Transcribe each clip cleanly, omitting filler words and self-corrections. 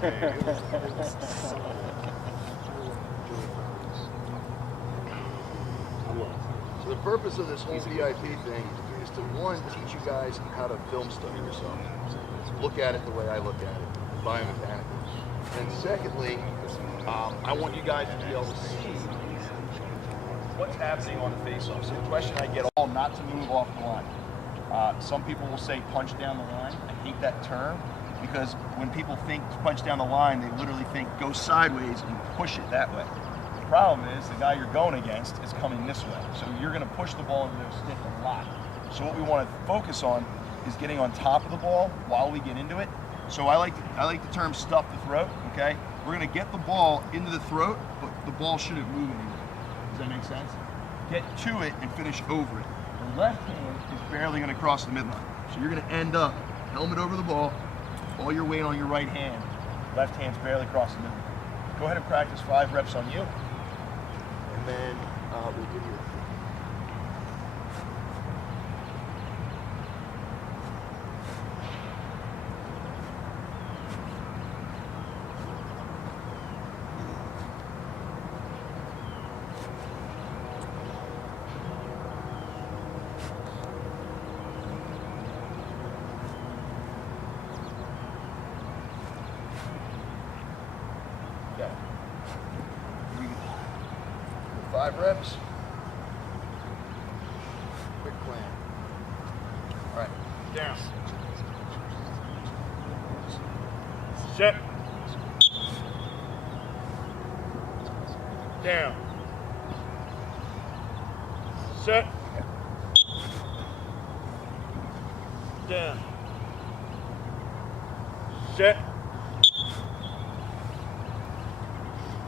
So the purpose of this whole VIP thing is to, one, teach you guys how to film study yourself. Look at it the way I look at it, biomechanically. And secondly, I want you guys to be able to see what's happening on the face-off. So the question I get all, not to move off the line. Some people will say punch down the line. I hate that term because when people think punch down the line, they literally think go sideways and push it that way. The problem is the guy you're going against is coming this way. So you're going to push the ball into their stick a lot. So what we want to focus on is getting on top of the ball while we get into it. So I like the term stuff the throat, okay? We're going to get the ball into the throat, but the ball shouldn't move anymore. Does that make sense? Get to it and finish over it. The left hand is barely going to cross the midline. So you're going to end up helmet over the ball, all your weight on your right hand, left hand's barely crossing the midline. Go ahead and practice 5 reps on you. And then we'll give you Okay. 5 reps. Quick plan. All right. Down. Set. Down. Set. Down. Set.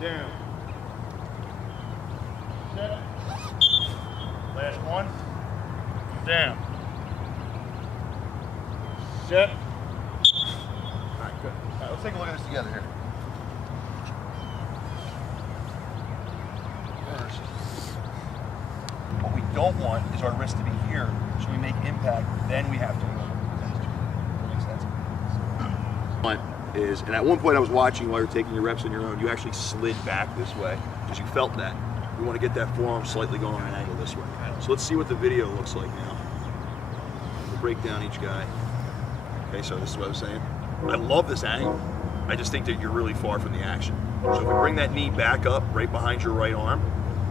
Down. Set. Last one. Down. Set. All right, good. All right, let's take a look at this together here. First, what we don't want is our wrist to be here, so we make impact, then we have to move. That makes sense? Is, and at one point I was watching while you're taking your reps on your own, you actually slid back this way because you felt that. We want to get that forearm slightly going on an angle this way. So let's see what the video looks like now. We'll break down each guy. Okay, so this is what I was saying. I love this angle. I just think that you're really far from the action. So if we bring that knee back up right behind your right arm,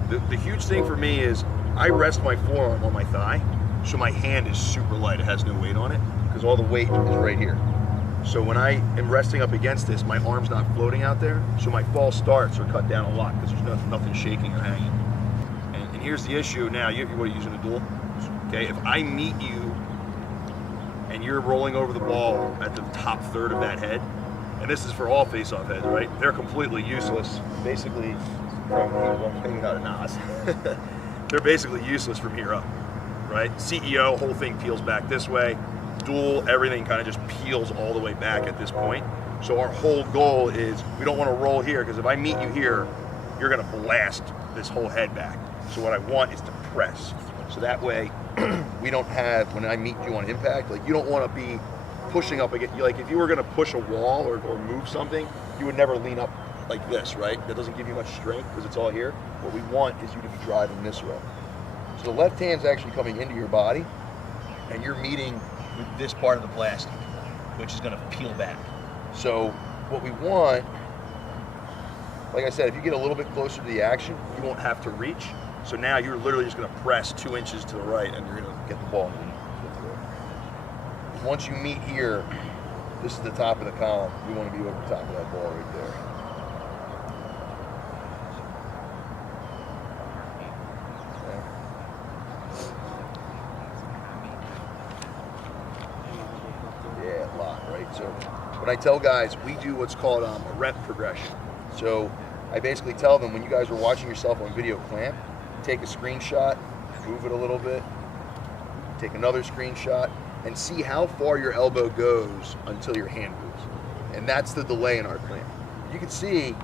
the huge thing for me is I rest my forearm on my thigh, so my hand is super light. It has no weight on it because all the weight is right here. So when I am resting up against this, my arm's not floating out there, so my false starts are cut down a lot because there's nothing shaking or hanging. And here's the issue now, what are you using a dual? Okay, if I meet you and you're rolling over the ball at the top third of that head, and this is for all face-off heads, right? They're completely useless, basically, from hanging out of MUS. They're basically useless from here up, right? CEO, whole thing peels back this way. Dual, everything kind of just peels all the way back at this point. So our whole goal is we don't want to roll here because if I meet you here, you're going to blast this whole head back. So what I want is to press. So that way we don't have, when I meet you on impact, like you don't want to be pushing up against, like if you were going to push a wall or move something, you would never lean up like this, right? That doesn't give you much strength because it's all here. What we want is you to be driving this way. So the left hand's actually coming into your body and you're meeting with this part of the plastic, which is going to peel back. So what we want, like I said, if you get a little bit closer to the action, you won't have to reach. So now you're literally just going to press 2 inches to the right and you're going to get the ball underneath. Once you meet here, this is the top of the column. We want to be over the top of that ball right there. So when I tell guys, we do what's called a rep progression. So I basically tell them when you guys are watching yourself on video clamp, take a screenshot, move it a little bit, take another screenshot, and see how far your elbow goes until your hand moves. And that's the delay in our clamp. You can see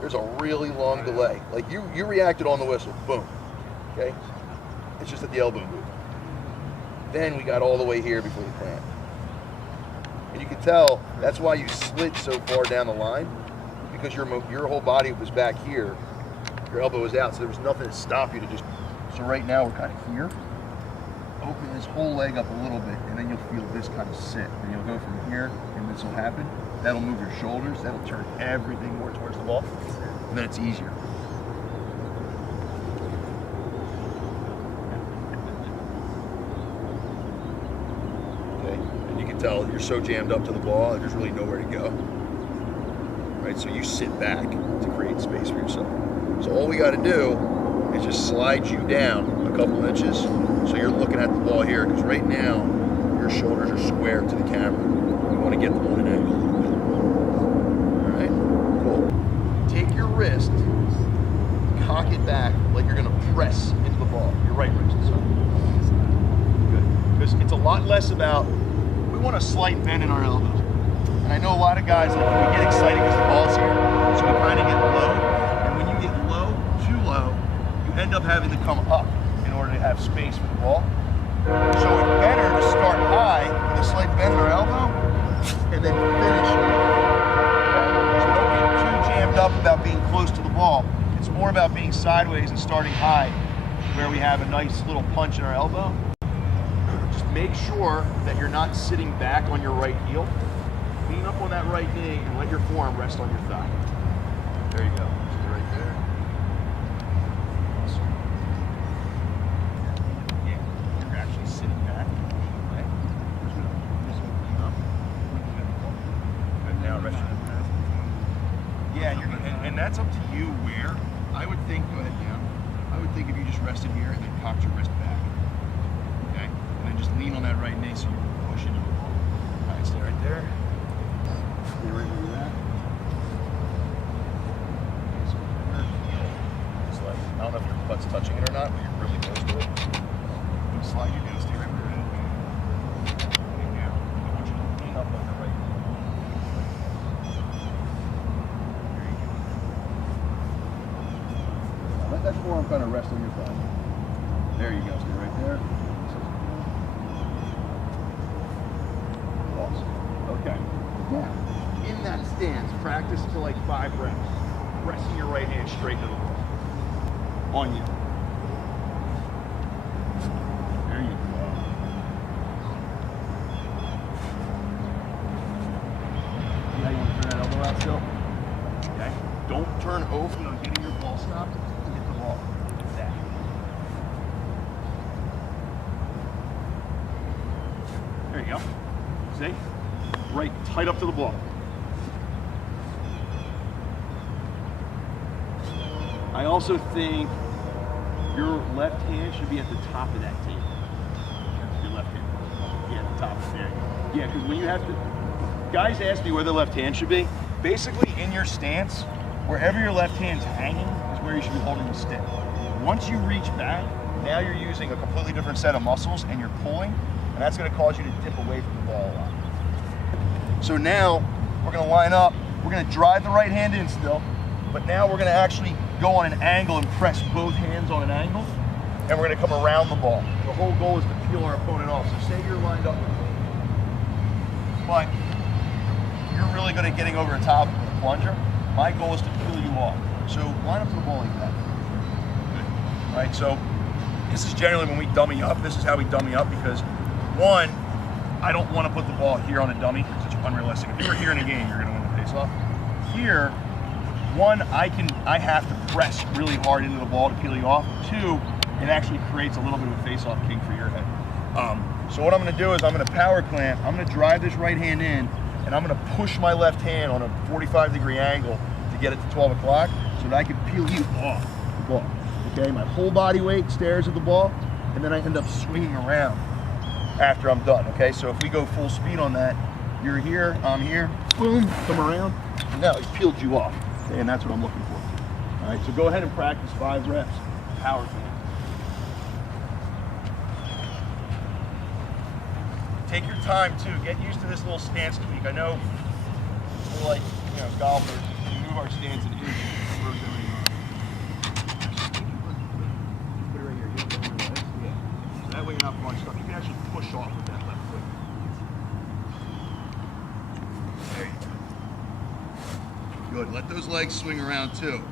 there's a really long delay. Like you reacted on the whistle, boom, okay? It's just that the elbow moved. Then we got all the way here before the clamp. And you can tell that's why you slid so far down the line, because your whole body was back here, your elbow was out, so there was nothing to stop you to just. So right now we're kind of here. Open this whole leg up a little bit, and then you'll feel this kind of sit, and you'll go from here, and this will happen. That'll move your shoulders. That'll turn everything more towards the ball, and then it's easier. Tell you're so jammed up to the ball, there's really nowhere to go. Right, so you sit back to create space for yourself. So all we got to do is just slide you down a couple inches, so you're looking at the ball here. Because right now your shoulders are square to the camera. We want to get them on an angle a little bit. All right, cool. Take your wrist, cock it back like you're going to press into the ball. Your right wrist. Good. Because it's a lot less about. We want a slight bend in our elbows. And I know a lot of guys, like, we get excited because the ball's here, so we kind of get low. And when you get low, too low, you end up having to come up in order to have space for the ball. So it's better to start high with a slight bend in our elbow and then finish. So don't get too jammed up about being close to the ball. It's more about being sideways and starting high, where we have a nice little punch in our elbow. Make sure that you're not sitting back on your right heel. Lean up on that right knee and let your forearm rest on your thigh. There you go. Stay right there. Awesome. Yeah, you're actually sitting back. Okay. Just lean up. And now rest your head. Yeah, and that's up to you where. I would think, go ahead down. I would think if you just rested here and then cocked your wrist back. Okay? And then just lean on that right knee so you can push into the ball. All right, stay right there. Stay right where you're at. So it's like, I don't know if your butt's touching it or not, but you're really close to it. Don't slide you down, stay right where you're at. Okay, now, I want you to lean up on the right knee. There you go. Now let that forearm kind of rest on your thigh. There you go, stay right there. Okay. Now, in that stance, practice for like 5 reps. Resting your right hand straight to the ball. On you. There you go. See how you want to turn that elbow out still? Okay. Don't turn over, getting your ball stopped to hit the ball. Like that. There you go. See? Right, tight up to the ball. I also think your left hand should be at the top of that table. Your left hand. Yeah, at the top. There you go. Yeah, because when you have to, guys ask me where the left hand should be. Basically, in your stance, wherever your left hand's hanging is where you should be holding the stick. Once you reach back, now you're using a completely different set of muscles and you're pulling, and that's going to cause you to dip away from the ball a lot. So now we're going to line up, we're going to drive the right hand in still, but now we're going to actually go on an angle and press both hands on an angle, and we're going to come around the ball. The whole goal is to peel our opponent off. So say you're lined up with me, but you're really good at getting over the top with a plunger. My goal is to peel you off. So line up to the ball like that. Good. All right, so this is generally when we dummy up. This is how we dummy up because, one, I don't want to put the ball here on a dummy because it's unrealistic. If you were here in a game, you're going to win the face-off. Here, one, I have to press really hard into the ball to peel you off. Two, it actually creates a little bit of a face-off kink for your head. So what I'm going to do is I'm going to power clamp. I'm going to drive this right hand in, and I'm going to push my left hand on a 45-degree angle to get it to 12 o'clock so that I can peel you off the ball. Okay, my whole body weight stares at the ball, and then I end up swinging around after I'm done, okay? So if we go full speed on that, you're here, I'm here, boom, come around, and now he's peeled you off, okay? And that's what I'm looking for. All right, so go ahead and practice 5 reps, power clamp. Take your time too, get used to this little stance tweak. I know we're like, golfers, we move our stance in inches. Put it right here, you don't go yeah. So that way you're not bunched up. You can actually push off with that left foot. Good. Let those legs swing around too.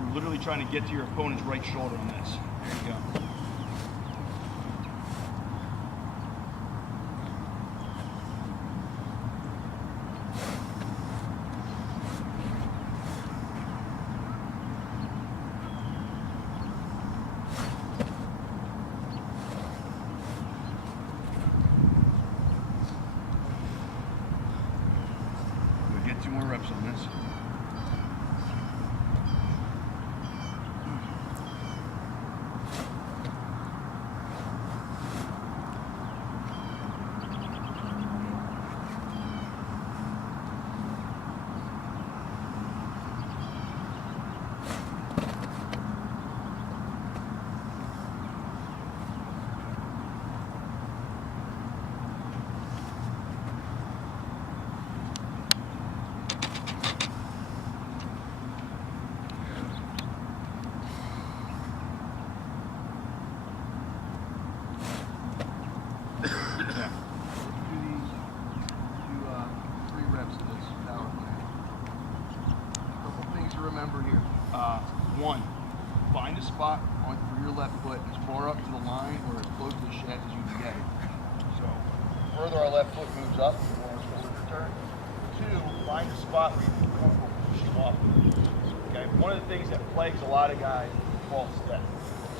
You're literally trying to get to your opponent's right shoulder on this. There you go. Get 2 more reps on this. Remember here, one, find a spot for your left foot as far up to the line or as close to the shed as you can get it. So the further our left foot moves up, the more our shoulder return. 2, find a spot where you can comfortable pushing off. Okay, one of the things that plagues a lot of guys is the false step.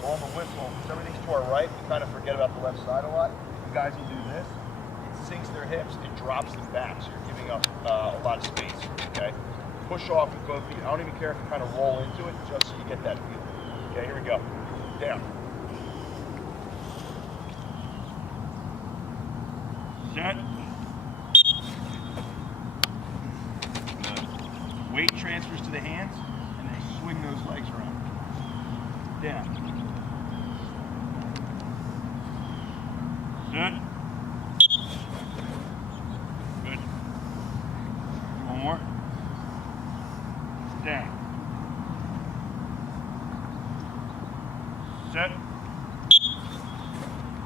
So on the whistle, if everything's to our right, we kind of forget about the left side a lot. The guys will do this. It sinks their hips, it drops them back, so you're giving up a lot of space. Okay. Push off with both feet. I don't even care if you kind of roll into it, just so you get that feel. Okay, here we go. Down. Set. Good. Weight transfers to the hands, and then swing those legs around. Down. Set. Good. One more. Down. Set.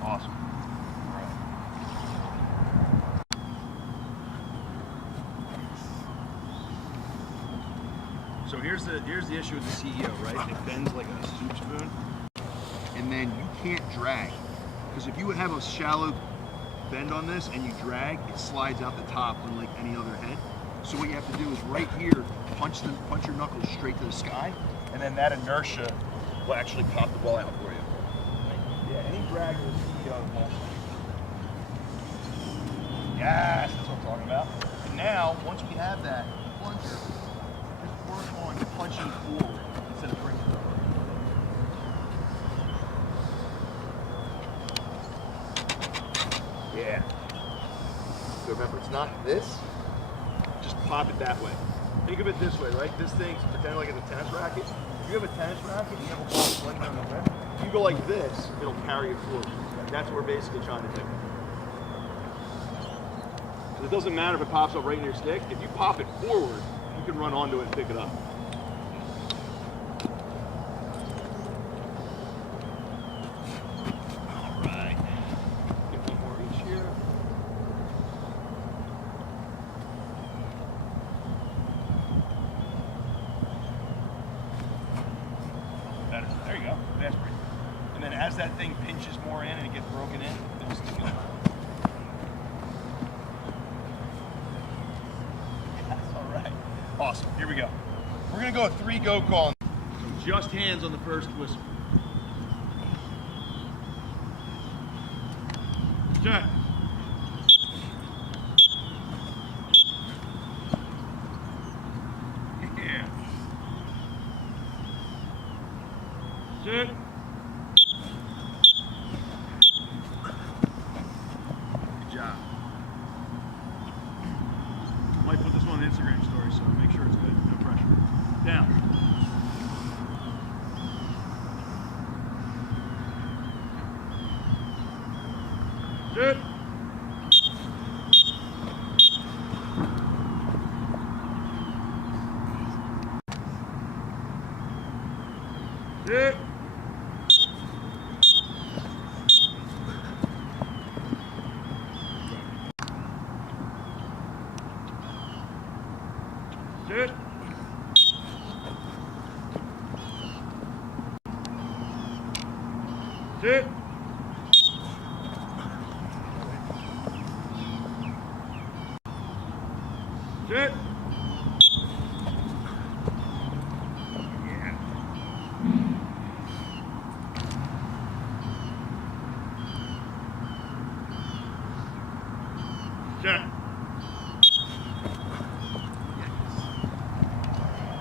Awesome. All right. So here's the issue with the CEO, right? It bends like a soup spoon, and then you can't drag, because if you would have a shallow bend on this and you drag, it slides out the top unlike any other head. So what you have to do is right here, punch your knuckles straight to the sky, and then that inertia will actually pop the ball out for you. Yeah, any drag with the CEO won't. Yes, that's what I'm talking about. And now, once we have that plunger, just work on punching forward instead of bringing it over. Yeah. So remember, it's not this. Just pop it that way. Think of it this way, right? This thing's pretend like it's a tennis racket. If you have a tennis racket and you have a ball slinging on the rim, if you go like this, it'll carry it forward. That's what we're basically trying to do. So it doesn't matter if it pops up right in your stick. If you pop it forward, you can run onto it and pick it up. All right. Get one more each here. Better. There you go. Fast break. And then as that thing pinches more in and it gets broken in, it'll stick it. That's all right. Awesome. Here we go. We're going to go a 3-go call. So just hands on the first whistle. Set. Yeah. Set. Good job. Might put this one on the Instagram story, so make sure it's good. No pressure. Down. Sit. Sit. Sit. Sit. Sit. Yeah. Sit.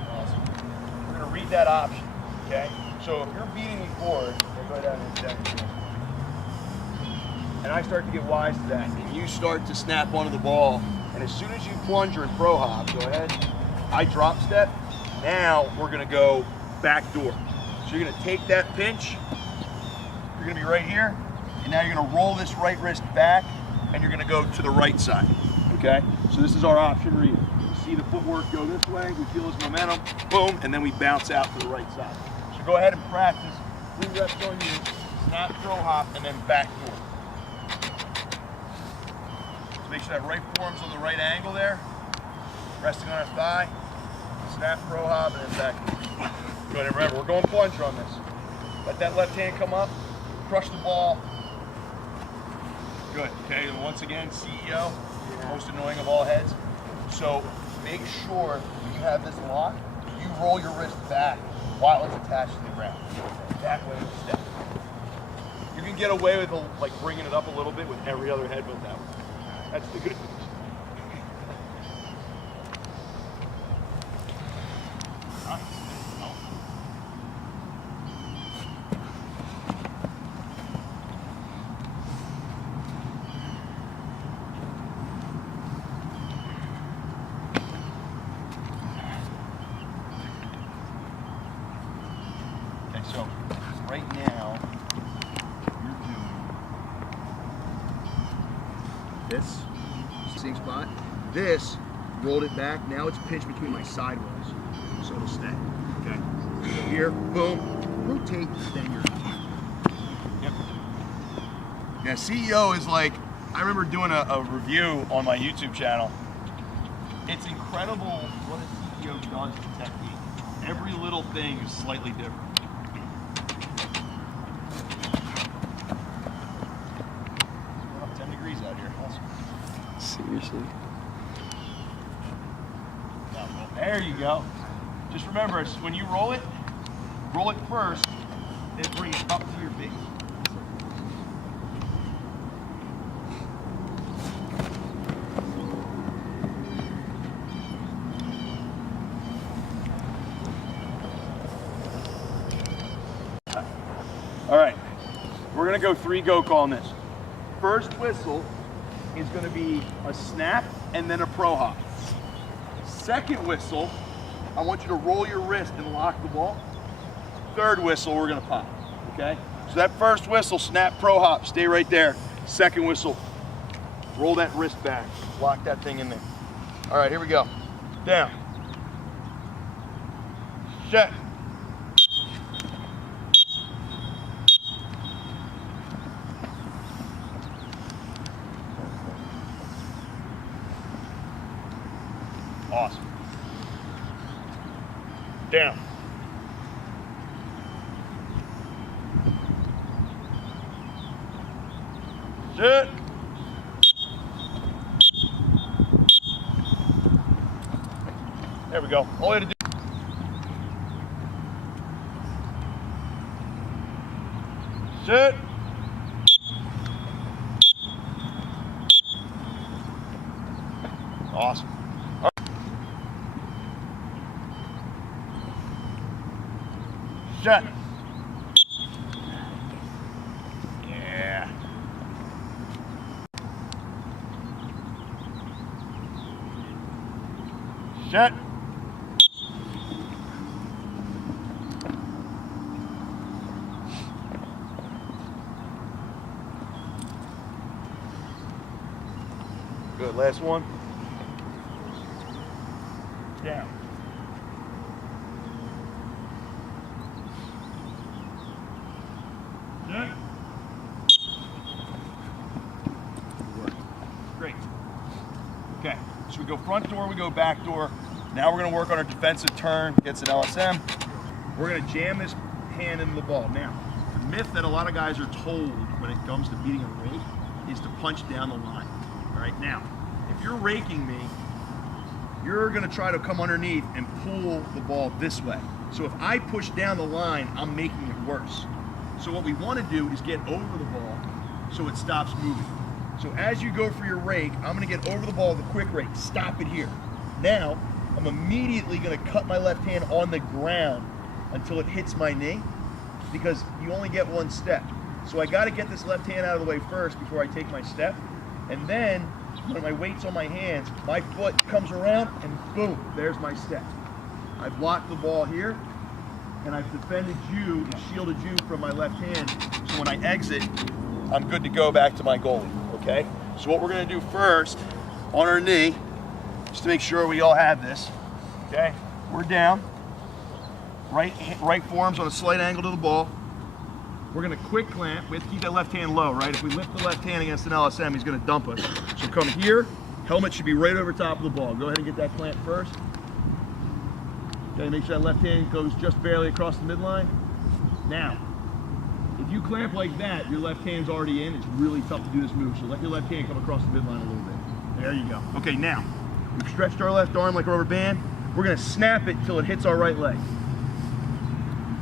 Awesome. We're going to read that option, okay? So if you're beating me forward, go down in a second. And I start to get wise to that, and you start to snap onto the ball, and as soon as you plunge or pro hop, go ahead, I drop step, now we're gonna go back door. So you're gonna take that pinch, you're gonna be right here, and now you're gonna roll this right wrist back, and you're gonna go to the right side, okay? So this is our option read. You see the footwork go this way, we feel this momentum, boom, and then we bounce out to the right side. So go ahead and practice 3 reps on you, snap, pro hop, and then back door. So make sure that right forearm's on the right angle there, resting on our thigh, snap, pro hop, and then back door. Go ahead and remember, we're going plunger on this. Let that left hand come up, crush the ball. Good, okay, and once again, CEO, most annoying of all heads. So make sure when you have this lock, you roll your wrist back while it's attached to the ground. That way you step. You can get away with like bringing it up a little bit with every other head but that one. That's the good news. So right now, you're doing this, same spot. This, rolled it back. Now it's pinched between my side walls, so it'll stay. Okay. So here, boom, rotate, then you're. Yep. Yeah, CEO is like, I remember doing a review on my YouTube channel. It's incredible what a CEO does to technique. Every little thing is slightly different. Out here. Awesome. Seriously. There you go. Just remember, when you roll it first, then bring it up to your base. All right, we're gonna go 3 go call on this. First whistle is going to be a snap and then a pro hop. Second whistle, I want you to roll your wrist and lock the ball. Third whistle, we're going to pop, okay? So that first whistle, snap, pro hop, stay right there. Second whistle, roll that wrist back, lock that thing in there. All right, here we go. Down. Set. Awesome. Down. Sit. There we go. All we had to do. Sit. Awesome. Shut. Yeah. Shut. Good, last one. Down. Great. Okay, so we go front door, we go back door. Now we're gonna work on our defensive turn, gets an LSM. We're gonna jam this hand into the ball. Now, for myth that a lot of guys are told when it comes to beating a rake is to punch down the line. All right, now, if you're raking me, you're gonna try to come underneath and pull the ball this way. So if I push down the line, I'm making it worse. So what we wanna do is get over the ball so it stops moving. So as you go for your rake, I'm gonna get over the ball with a quick rake, stop it here. Now, I'm immediately gonna cut my left hand on the ground until it hits my knee, because you only get one step. So I gotta get this left hand out of the way first before I take my step. And then, when my weight's on my hands, my foot comes around and boom, there's my step. I've blocked the ball here, and I've defended you and shielded you from my left hand. So when I exit, I'm good to go back to my goalie, okay? So what we're gonna do first, on our knee, just to make sure we all have this, okay? We're down, right forearm's on a slight angle to the ball. We're gonna quick clamp. We have to keep that left hand low, right? If we lift the left hand against an LSM, he's gonna dump us. So come here, helmet should be right over top of the ball. Go ahead and get that clamp first. Okay, make sure that left hand goes just barely across the midline. Now, if you clamp like that, your left hand's already in. It's really tough to do this move, so let your left hand come across the midline a little bit. There you go. Okay, now, we've stretched our left arm like a rubber band. We're gonna snap it till it hits our right leg.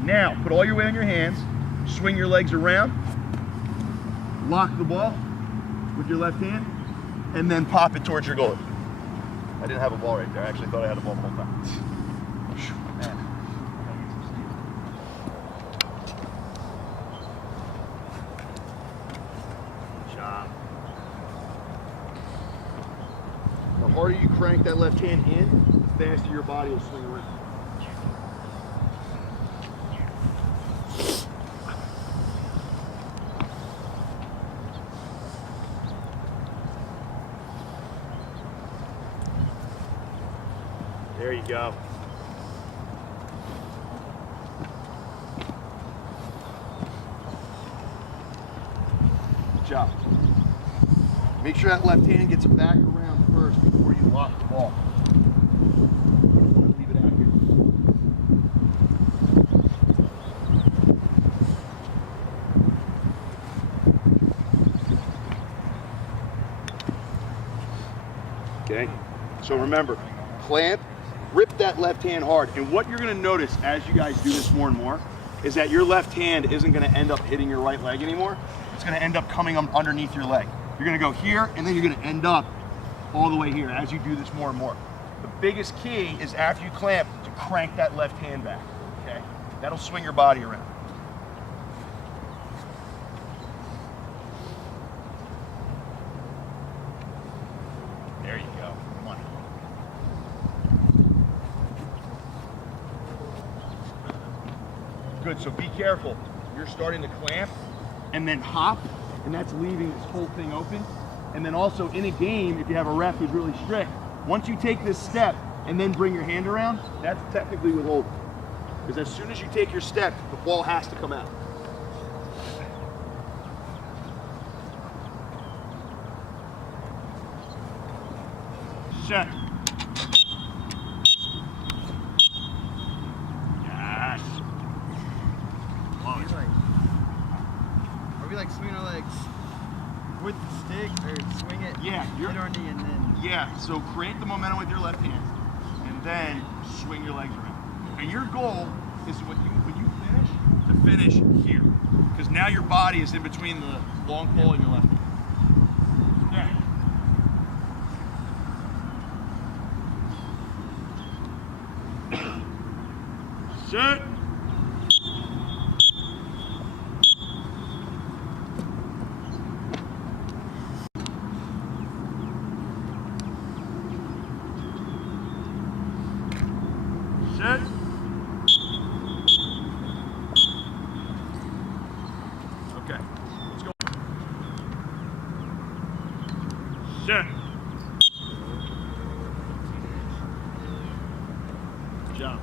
Now, put all your weight on your hands, swing your legs around, lock the ball with your left hand, and then pop it towards your goalie. I didn't have a ball right there. I actually thought I had a ball the whole time. Man. Good job. The harder you crank that left hand in, the faster your body will swing around. There you go. Good job. Make sure that left hand gets back around first before you lock the ball. Leave it out here. Okay, so remember, clamp, rip that left hand hard. And what you're gonna notice as you guys do this more and more is that your left hand isn't gonna end up hitting your right leg anymore. It's gonna end up coming underneath your leg. You're gonna go here, and then you're gonna end up all the way here as you do this more and more. The biggest key is after you clamp to crank that left hand back, okay? That'll swing your body around. There you go, come on. Good, so be careful. You're starting to clamp and then hop, and that's leaving this whole thing open. And then also in a game, if you have a ref who's really strict, once you take this step and then bring your hand around, that's technically withholding. Because as soon as you take your step, the ball has to come out. Set. Yes. Are we like swinging our legs with the stick or swing it? Yeah, hit our knee and then. Yeah, so create the momentum with your left hand and then swing your legs around. And your goal is when you finish, to finish here. Because now your body is in between the long pole and your left hand. Set. Set. Okay, let's go. Set. Good job.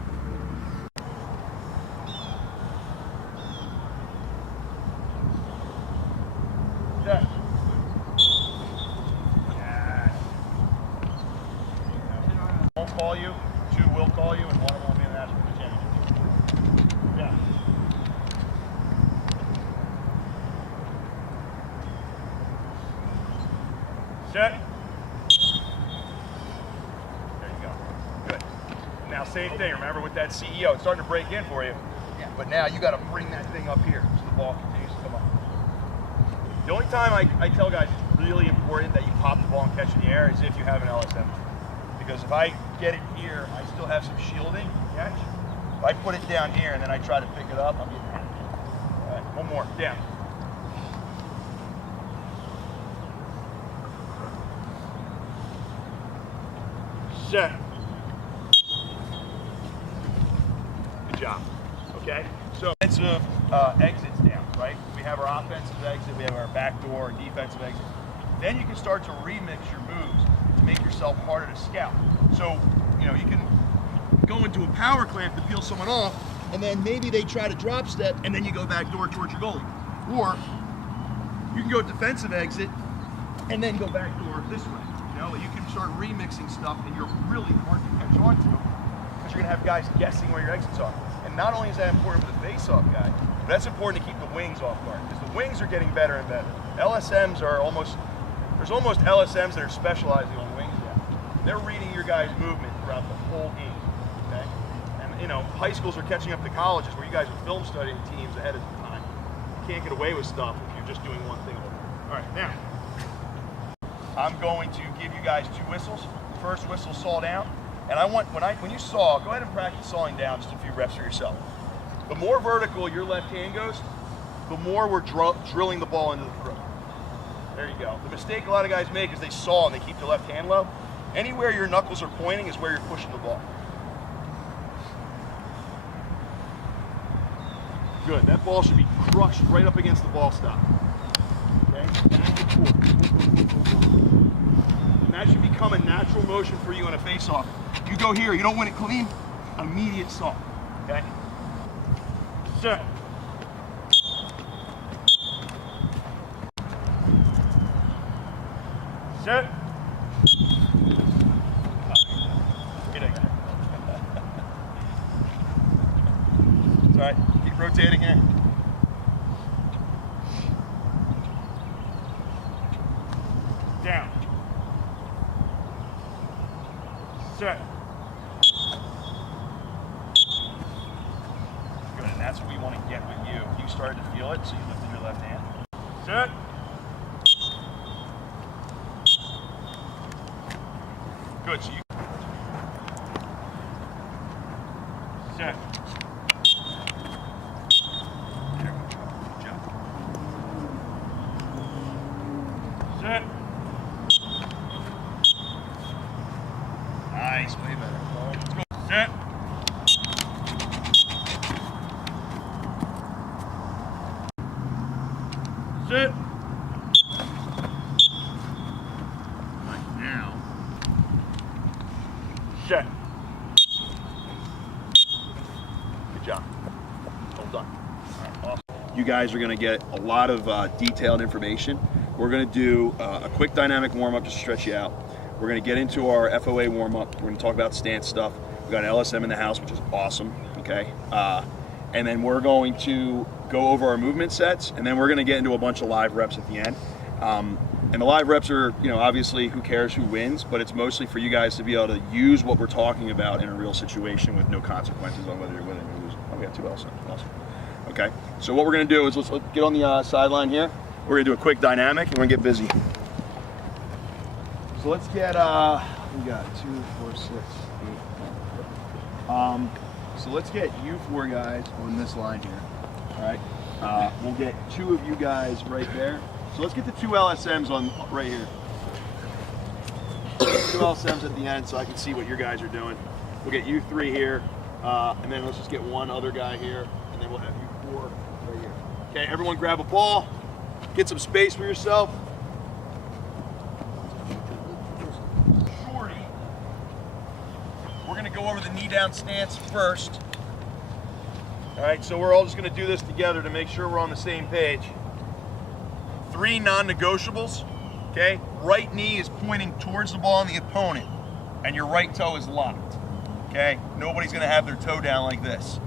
Set. Yes. Won't call you, two will call you, and one of them will be in the national championship. Yeah. Set. There you go. Good. Now same thing, remember with that CEO, it's starting to break in for you. Yeah. But now you got to bring that thing up here so the ball continues to come up. The only time I tell guys it's really important that you pop the ball and catch in the air is if you have an LSM. Because if I get it here, I still have some shielding catch. If I put it down here and then I try to pick it up, I'm getting out. All right, one more, down. Set. Good job. Okay? So offensive exits down, right? We have our offensive exit, we have our backdoor defensive exit. Then you can start to remix your moves to make yourself harder to scout. So, you know, you can go into a power clamp to peel someone off, and then maybe they try to drop step, and then you go back door towards your goalie. Or you can go defensive exit, and then go back door this way. You know, you can start remixing stuff, and you're really hard to catch on to because you're gonna have guys guessing where your exits are. And not only is that important for the face-off guy, but that's important to keep the wings off guard because the wings are getting better and better. LSMs are there's almost LSMs that are specializing on wings now. They're reading your guys' movement throughout the whole game, okay? And, you know, high schools are catching up to colleges where you guys are film studying teams ahead of time. You can't get away with stuff if you're just doing one thing over. All right, now, I'm going to give you guys 2 whistles. First whistle, saw down. And I want, when you saw, go ahead and practice sawing down just a few reps for yourself. The more vertical your left hand goes, the more we're drilling the ball into the throat. There you go. The mistake a lot of guys make is they saw and they keep their left hand low. Anywhere your knuckles are pointing is where you're pushing the ball. Good. That ball should be crushed right up against the ball stop. Okay? Back and forth. And that should become a natural motion for you on a face-off. You go here, you don't win it clean, immediate saw. Okay? Set. Set. It's all right. Keep rotating here. Down. Set. Good, and that's what we want to get with you. You started to feel it, so you lifted your left hand. Set. Good, so you... Set. There we go. Good job. Set. Nice, way better. Let's go. Set. Sit. Right now. Set. Good job. Well done. All right, awesome. You guys are going to get a lot of detailed information. We're going to do a quick dynamic warm-up to stretch you out. We're going to get into our FOA warm-up. We're going to talk about stance stuff. We've got an LSM in the house, which is awesome, okay? And then we're going to go over our movement sets, and then we're going to get into a bunch of live reps at the end. And the live reps are, you know, obviously who cares who wins, but it's mostly for you guys to be able to use what we're talking about in a real situation with no consequences on whether you're winning or losing. Oh, we got 2 LSMs. Awesome. Okay, so what we're going to do is let's get on the sideline here. We're going to do a quick dynamic, and we're going to get busy. So let's get, we got 2, 4, 6, 8. So let's get you 4 guys on this line here. All right. We'll get 2 of you guys right there. So let's get the 2 LSMs on right here. 2 LSMs at the end so I can see what your guys are doing. We'll get you 3 here, and then let's just get 1 other guy here, and then we'll have you 4 right here. Okay, everyone grab a ball, get some space for yourself. 40. We're gonna go over the knee down stance first. All right, so we're all just gonna do this together to make sure we're on the same page. 3 non-negotiables, okay? Right knee is pointing towards the ball and the opponent, and your right toe is locked, okay? Nobody's gonna have their toe down like this.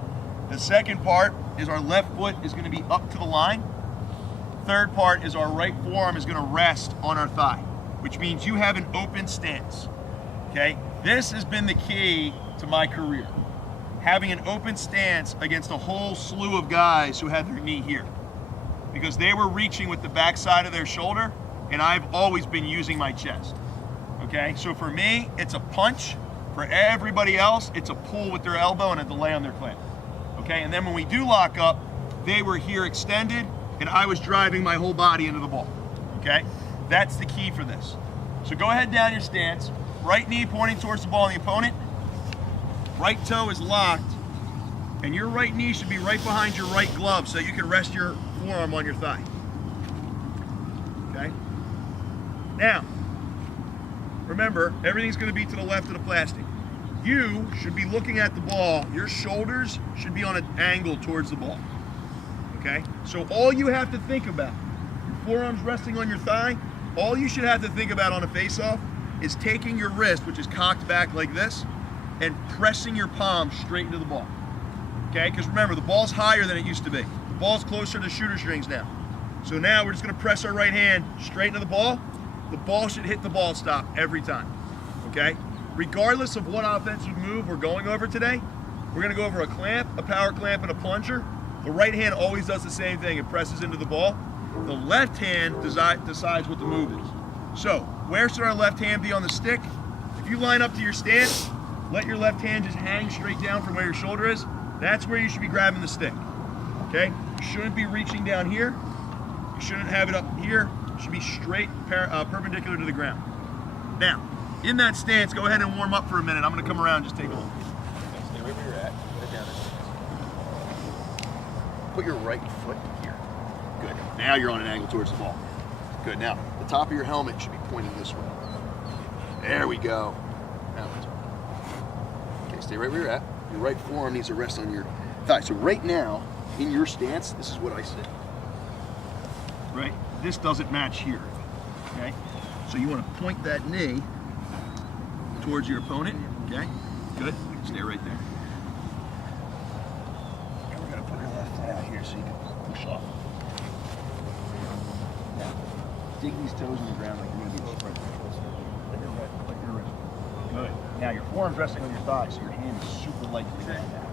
The second part is our left foot is gonna be up to the line. Third part is our right forearm is gonna rest on our thigh. which means you have an open stance, okay? This has been the key to my career. Having an open stance against a whole slew of guys who had their knee here, because they were reaching with the backside of their shoulder, and I've always been using my chest, okay? So for me, it's a punch. For everybody else, it's a pull with their elbow and a delay on their clamp, okay? And then when we do lock up, they were here extended, and I was driving my whole body into the ball, okay? That's the key for this. So go ahead down your stance, right knee pointing towards the ball and the opponent, right toe is locked, and your right knee should be right behind your right glove so you can rest your forearm on your thigh, okay? Now, remember, everything's gonna be to the left of the plastic. You should be looking at the ball, your shoulders should be on an angle towards the ball, okay? So all you have to think about, your forearms resting on your thigh, all you should have to think about on a face-off is taking your wrist, which is cocked back like this, and pressing your palm straight into the ball, okay? Because remember, the ball's higher than it used to be. The ball's closer to shooter strings now. So now we're just gonna press our right hand straight into the ball. The ball should hit the ball stop every time, okay? Regardless of what offensive move we're going over today, we're gonna go over a clamp, a power clamp, and a plunger. The right hand always does the same thing. It presses into the ball. The left hand decides what the move is. So, where should our left hand be on the stick? If you line up to your stance, let your left hand just hang straight down from where your shoulder is. That's where you should be grabbing the stick, okay? You shouldn't be reaching down here. You shouldn't have it up here. It should be straight perpendicular to the ground. Now, in that stance, go ahead and warm up for a minute. I'm gonna come around and just take a look. Stay right where you're at. Right down there. Put your right foot here. Good. Now you're on an angle towards the ball. Good. Now, the top of your helmet should be pointing this way. There we go. Now we're talking. Okay, stay right where you're at. Your right forearm needs to rest on your thigh. So right now, in your stance, this is what I see. Right? This doesn't match here, okay? So you want to point that knee towards your opponent, okay? Good, stay right there. And we're gonna put our left thigh out here so you can push off. Now, dig these toes in the ground like you're gonna be a sprinter. Like your wrist. Good. Now your forearm's resting on your thigh, so your hand is super light to the ground now.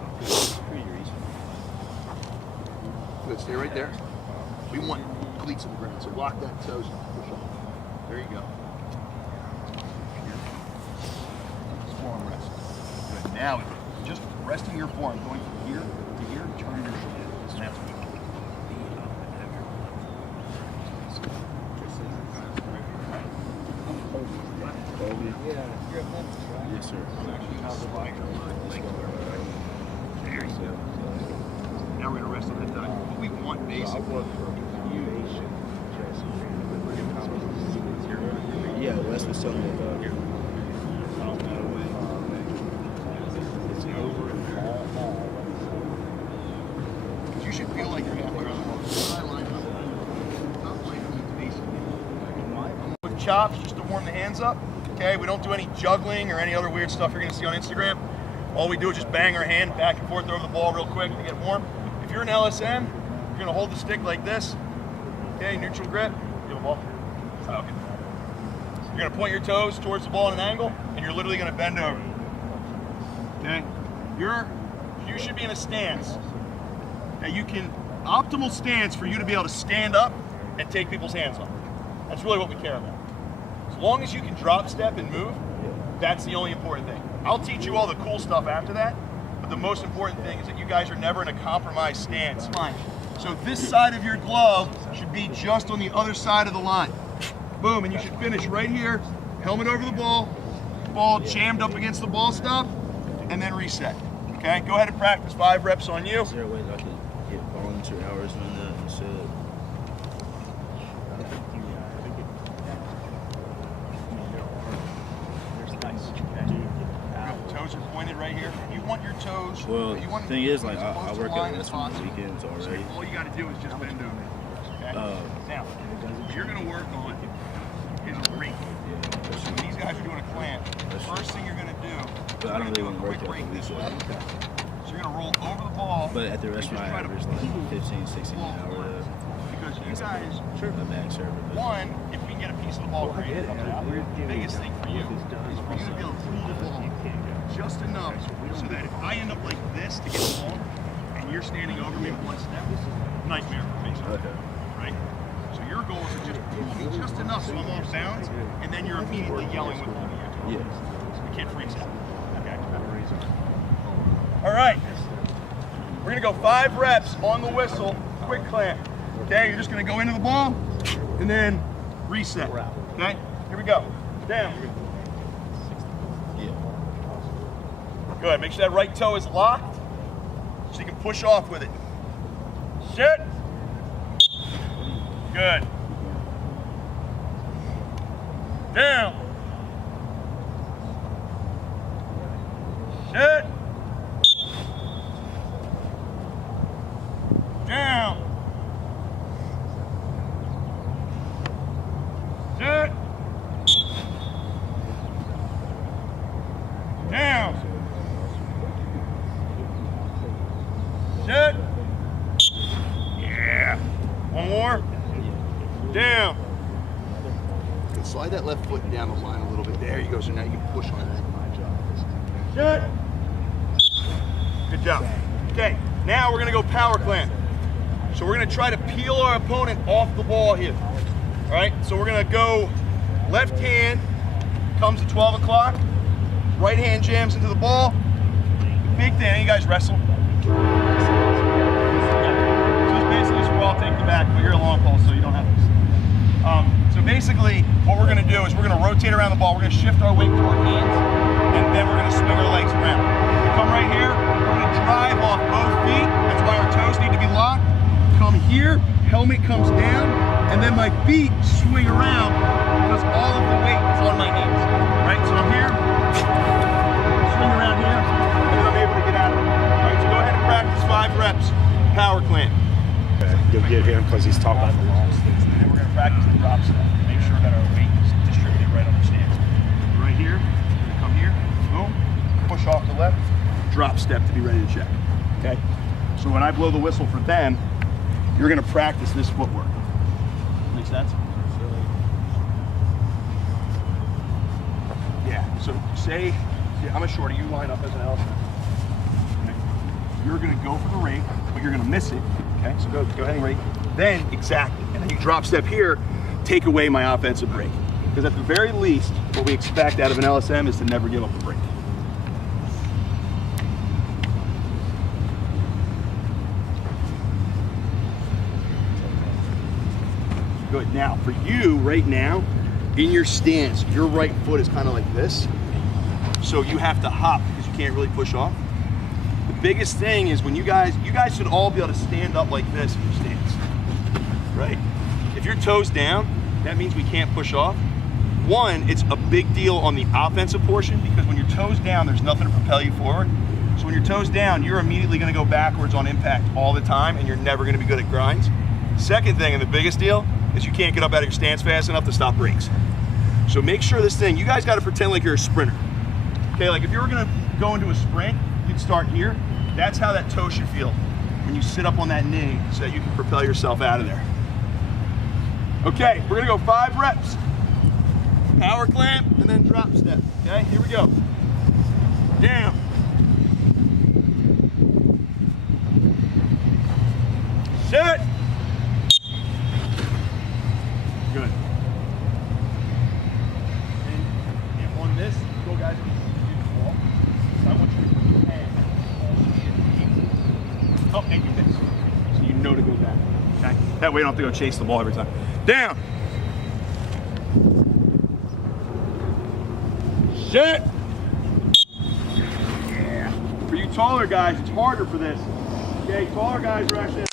Good, stay right there. We want cleats on the ground, so lock that toes and push off. There you go. Forearm rest. Good. Now, just resting your forearm, going from here to here, turning your shoulders. And that's what we want. Yes, sir. There you go. Now we're going to rest on that thigh. What we want basically. Yeah, Wes was telling me about it. You should feel like you're halfway around the ball. With chops, just to warm the hands up. Okay, we don't do any juggling or any other weird stuff you're going to see on Instagram. All we do is just bang our hand back and forth over the ball real quick to get warm. If you're an LSM, you're going to hold the stick like this. Okay, neutral grip. Feel the ball. Okay. You're going to point your toes towards the ball at an angle, and you're literally going to bend over. Okay? You should be in a stance that you can, optimal stance for you to be able to stand up and take people's hands off. That's really what we care about. As long as you can drop step and move, that's the only important thing. I'll teach you all the cool stuff after that, but the most important thing is that you guys are never in a compromised stance. Fine. So this side of your glove should be just on the other side of the line. Boom, and you should finish right here, helmet over the ball jammed up against the ball stop, and then reset. Okay, go ahead and practice 5 reps on you. Is there a way that I could get volunteer hours on that instead? Toes are pointed right here. You want your toes. Well, you want the thing is, like, as close I to work the line out as this on the possible. weekends already. So all you got to do is just bend over. Okay? Now, what you're going to work on is a rake. So when these guys are doing a clamp, the first thing you're going to do But I don't really want to work out rake the this way. weekend. So you're going to roll over the ball. But at the restaurant, I average like 15, 16 an hour. Because because you guys, Sure. The back server. one, if we can get a piece of the ball great, the biggest thing for you is for you to be able to pull the ball just enough so that if I end up like this to get the ball and you're standing over me with one step, nightmare for FaceOff. Okay. Right? So your goal is to just pull me just enough so I'm off bounds, and then you're immediately yelling with all the Yes. You can't freeze out. Okay. All right. We're gonna go 5 reps on the whistle, quick clamp. Okay, you're just gonna go into the ball and then reset. Okay, here we go. Down. Yeah. Good. Make sure that right toe is locked so you can push off with it. Sit. Good. Down. Sit. Down. Sit. Down. Sit. Yeah. One more. Down. Okay, slide that left foot down the line a little bit. There you go. So now you can push on that. Sit. Good job. Okay, now we're gonna go power clamp. So we're gonna try to peel our opponent off the ball here. All right, so we're gonna go left hand comes to 12 o'clock, right hand jams into the ball. The big thing, you guys wrestle. So it's basically just we're all taking the back, but you're a long pole, so you don't have to. So basically, what we're gonna do is we're gonna rotate around the ball, we're gonna shift our weight to our hands, and then we're gonna swing our legs around. Come right here, we're gonna drive off both feet, that's why our toes need to be locked. Come here, helmet comes down, and then my feet swing around because all of the weight is on my knees. Right, so I'm here, swing around here, and then I'm able to get out of it. All right, so go ahead and practice 5 reps, power clamp. You'll get him because he's talking about the long sticks. And then we're gonna practice the drop step. Make sure that our weight is distributed right on the stance. Right here, come here, boom, push off the left, drop step to be ready to check. Okay? So when I blow the whistle for them, you're gonna practice this footwork. Make sense? Yeah, so say, I'm a shorty, you line up as an elephant. Okay. You're gonna go for the rake, but you're gonna miss it. Okay, so go ahead and rake. Then, exactly, and then you drop step here, take away my offensive break. Because at the very least, what we expect out of an LSM is to never give up a break. Good, now for you, right now, in your stance, your right foot is kind of like this. So you have to hop because you can't really push off. The biggest thing is when you guys should all be able to stand up like this in your stance, right? If your toes down, that means we can't push off. One, it's a big deal on the offensive portion because when your toes down, there's nothing to propel you forward. So when your toes down, you're immediately gonna go backwards on impact all the time and you're never gonna be good at grinds. Second thing, and the biggest deal, is you can't get up out of your stance fast enough to stop breaks. So make sure this thing, you guys gotta pretend like you're a sprinter. Okay, like if you were gonna go into a sprint, you'd start here. That's how that toe should feel when you sit up on that knee so that you can propel yourself out of there. Okay, we're gonna go 5 reps. Power clamp and then drop step. Okay, here we go. Down. Sit. Good. And on this, go guys, do the ball. So I want you to put your hand up and you this. So you know to go back. Okay? That way you don't have to go chase the ball every time. Down. Sit. Yeah. For you taller guys, it's harder for this. Okay, taller guys are actually.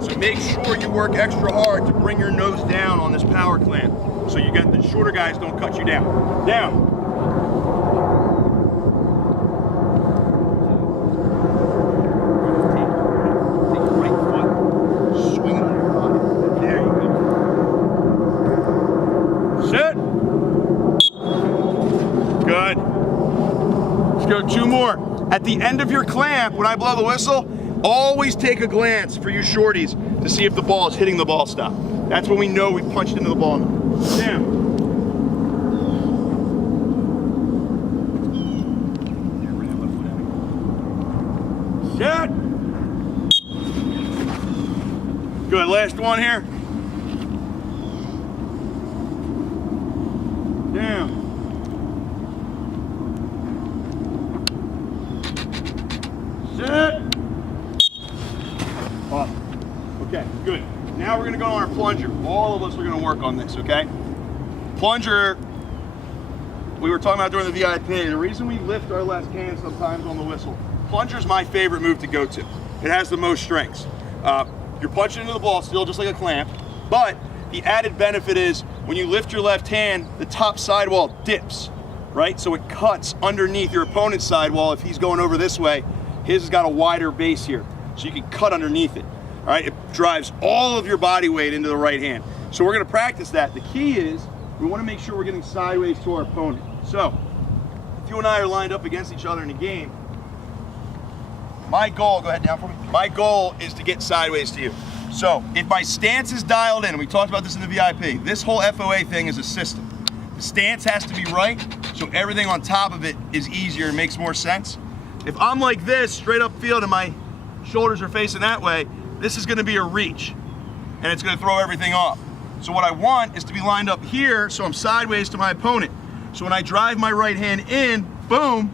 So make sure you work extra hard to bring your nose down on this power clamp. So you got the shorter guys don't cut you down. Down. Take your right foot, swing it on your body. There you go. Sit. Good. Let's go 2 more. At the end of your clamp, when I blow the whistle, Always take a glance for you shorties to see if the ball is hitting the ball stop. That's when we know we punched into the ball. Down. Set. Good, last one here. Down. Set. Up. Okay, good. Now we're gonna go on our plunger. All of us are gonna work on this, okay? Plunger, we were talking about during the VIP. The reason we lift our left hand sometimes on the whistle, plunger's my favorite move to go to. It has the most strengths. You're punching into the ball still just like a clamp, but the added benefit is when you lift your left hand, the top sidewall dips, right? So it cuts underneath your opponent's sidewall. If he's going over this way, his has got a wider base here, so you can cut underneath it. All right, it drives all of your body weight into the right hand. So we're gonna practice that. The key is we wanna make sure we're getting sideways to our opponent. So if you and I are lined up against each other in a game, my goal, go ahead down for me. My goal is to get sideways to you. So if my stance is dialed in, and we talked about this in the VIP, this whole FOA thing is a system. The stance has to be right, so everything on top of it is easier and makes more sense. If I'm like this, straight up field, and my shoulders are facing that way, this is gonna be a reach, and it's gonna throw everything off. So what I want is to be lined up here, so I'm sideways to my opponent. So when I drive my right hand in, boom,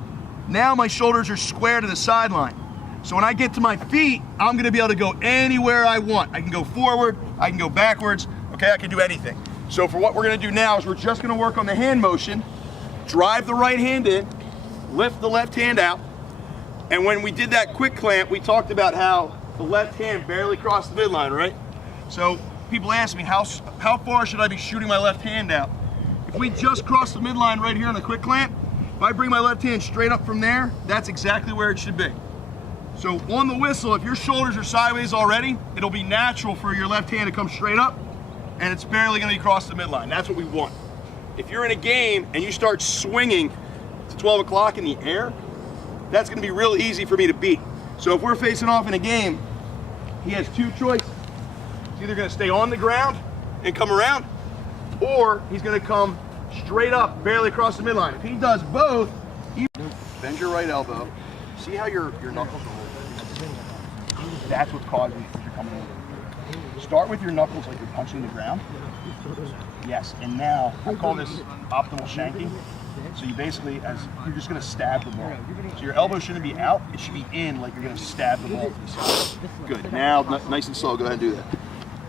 now my shoulders are square to the sideline. So when I get to my feet, I'm gonna be able to go anywhere I want. I can go forward, I can go backwards, okay, I can do anything. So for what we're gonna do now is we're just gonna work on the hand motion, drive the right hand in, lift the left hand out, and when we did that quick clamp, we talked about how the left hand barely crossed the midline, right? So people ask me, how far should I be shooting my left hand out? If we just cross the midline right here on the quick clamp, if I bring my left hand straight up from there, that's exactly where it should be. So on the whistle, if your shoulders are sideways already, it'll be natural for your left hand to come straight up, and it's barely gonna be across the midline. That's what we want. If you're in a game and you start swinging to 12 o'clock in the air, that's gonna be real easy for me to beat. So if we're facing off in a game, he has two choices. He's either gonna stay on the ground and come around, or he's gonna come straight up, barely across the midline. If he does both, bend your right elbow. See how your knuckles are over? That's what's causing you coming over. Start with your knuckles like you're punching the ground. Yes, and now I call this optimal shanking. So you basically, you're just gonna stab the ball. So your elbow shouldn't be out, it should be in like you're gonna stab the ball to the side. Good, now nice and slow, go ahead and do that.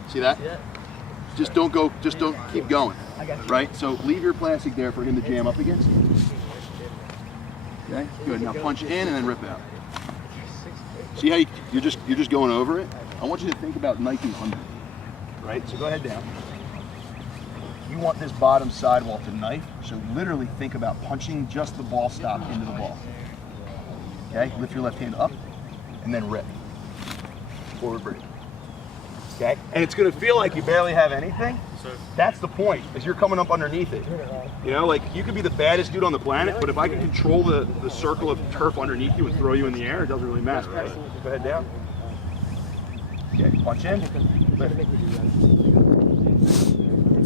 See that? Just don't keep going, right? So leave your plastic there for him to jam up against. Okay, good, now punch in and then rip out. See how you're just going over it? I want you to think about knifing under, right? So go ahead down. You want this bottom sidewall to knife, so literally think about punching just the ball stop into the ball. Okay, lift your left hand up and then rip. Forward break. Okay, and it's gonna feel like you barely have anything. That's the point, is you're coming up underneath it. You know, like you could be the baddest dude on the planet, but if I can control the circle of turf underneath you and throw you in the air, it doesn't really matter, right? Go ahead down. Okay, punch in, lift.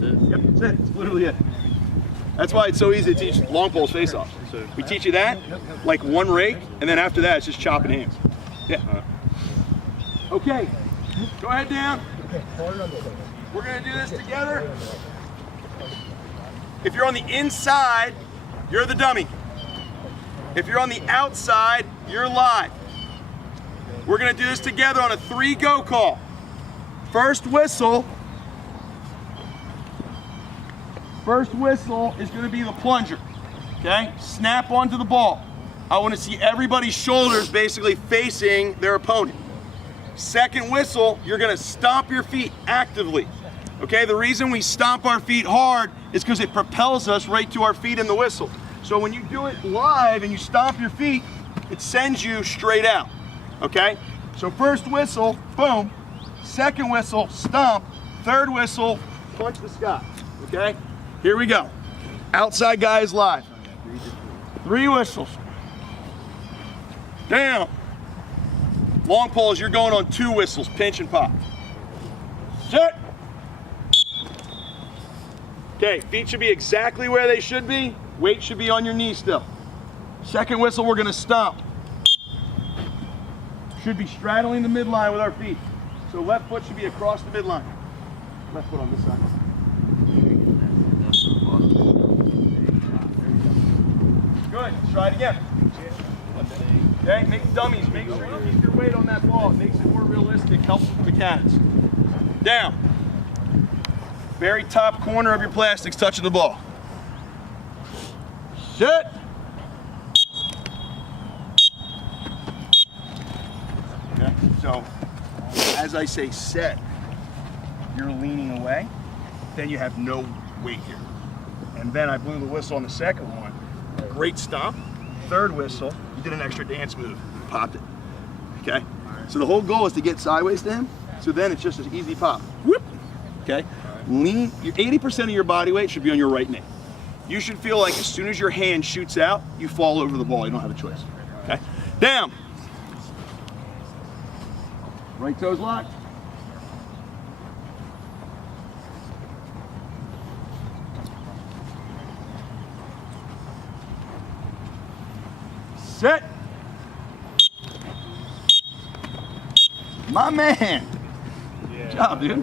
Yep, that's it. That's literally it. That's why it's so easy to teach long poles face-off. We teach you that, like one rake, and then after that, it's just chopping hands. Yeah. Okay, go ahead down. We're gonna do this together. If you're on the inside, you're the dummy. If you're on the outside, you're live. We're gonna do this together on a 3-go call. First whistle is gonna be the plunger, okay? Snap onto the ball. I wanna see everybody's shoulders basically facing their opponent. Second whistle, you're gonna stomp your feet actively, okay? The reason we stomp our feet hard is because it propels us right to our feet in the whistle. So when you do it live and you stomp your feet, it sends you straight out, okay? So first whistle, boom. Second whistle, stomp. Third whistle, punch the sky, okay? Here we go. Outside guy is live. 3 whistles. Down. Long poles, you're going on 2 whistles, pinch and pop. Set. Okay, feet should be exactly where they should be. Weight should be on your knee still. Second whistle, we're gonna stomp. Should be straddling the midline with our feet. So left foot should be across the midline. Left foot on this side. Good, let's try it again. Okay, make dummies. Make sure you keep your weight on that ball. It makes it more realistic, helps with the mechanics. Down. Very top corner of your plastics touching the ball. Set. Okay, so as I say set, you're leaning away, then you have no weight here. And then I blew the whistle on the second one. Great stomp. Third whistle, you did an extra dance move, popped it. Okay? So the whole goal is to get sideways to him, so then it's just an easy pop. Whoop! Okay? Lean, 80% of your body weight should be on your right knee. You should feel like as soon as your hand shoots out, you fall over the ball. You don't have a choice. Okay? Down. Right toes locked. Set. My man. Good job, dude.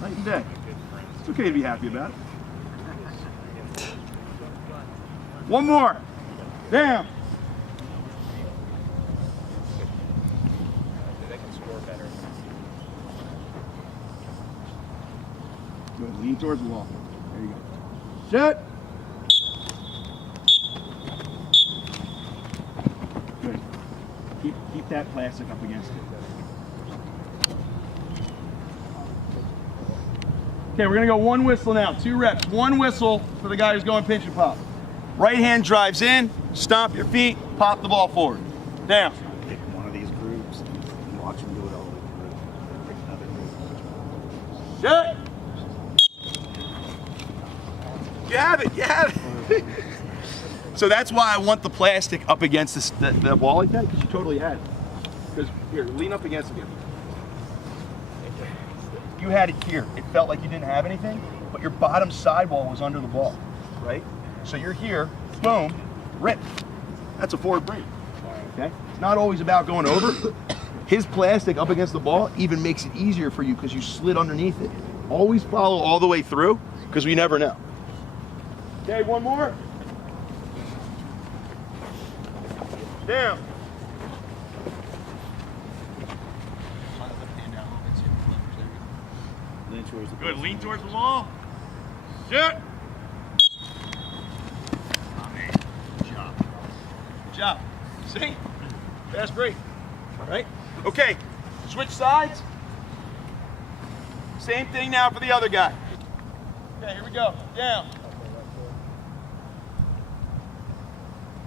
Night and day. It's okay to be happy about it. One more. Down. Good. Lean towards the wall. There you go. Set. Good. Keep that plastic up against it. Okay, we're gonna go 1 whistle now, 2 reps. 1 whistle for the guy who's going pinch and pop. Right hand drives in, stomp your feet, pop the ball forward. Down. Pick one of these groups and watch them do it all the way through. Set. You have it, you have it. So that's why I want the plastic up against the wall like that, because you totally had it. Because here, lean up against it again. You had it here. It felt like you didn't have anything, but your bottom sidewall was under the ball, right? So you're here, boom, rip. That's a forward break, okay? It's not always about going over. His plastic up against the ball even makes it easier for you because you slid underneath it. Always follow all the way through because we never know. Okay, 1 more. Down. Good, lean towards the wall. Sit. Oh, man. Good job. Good job. See? That's great. All right? Okay, switch sides. Same thing now for the other guy. Okay, here we go. Down.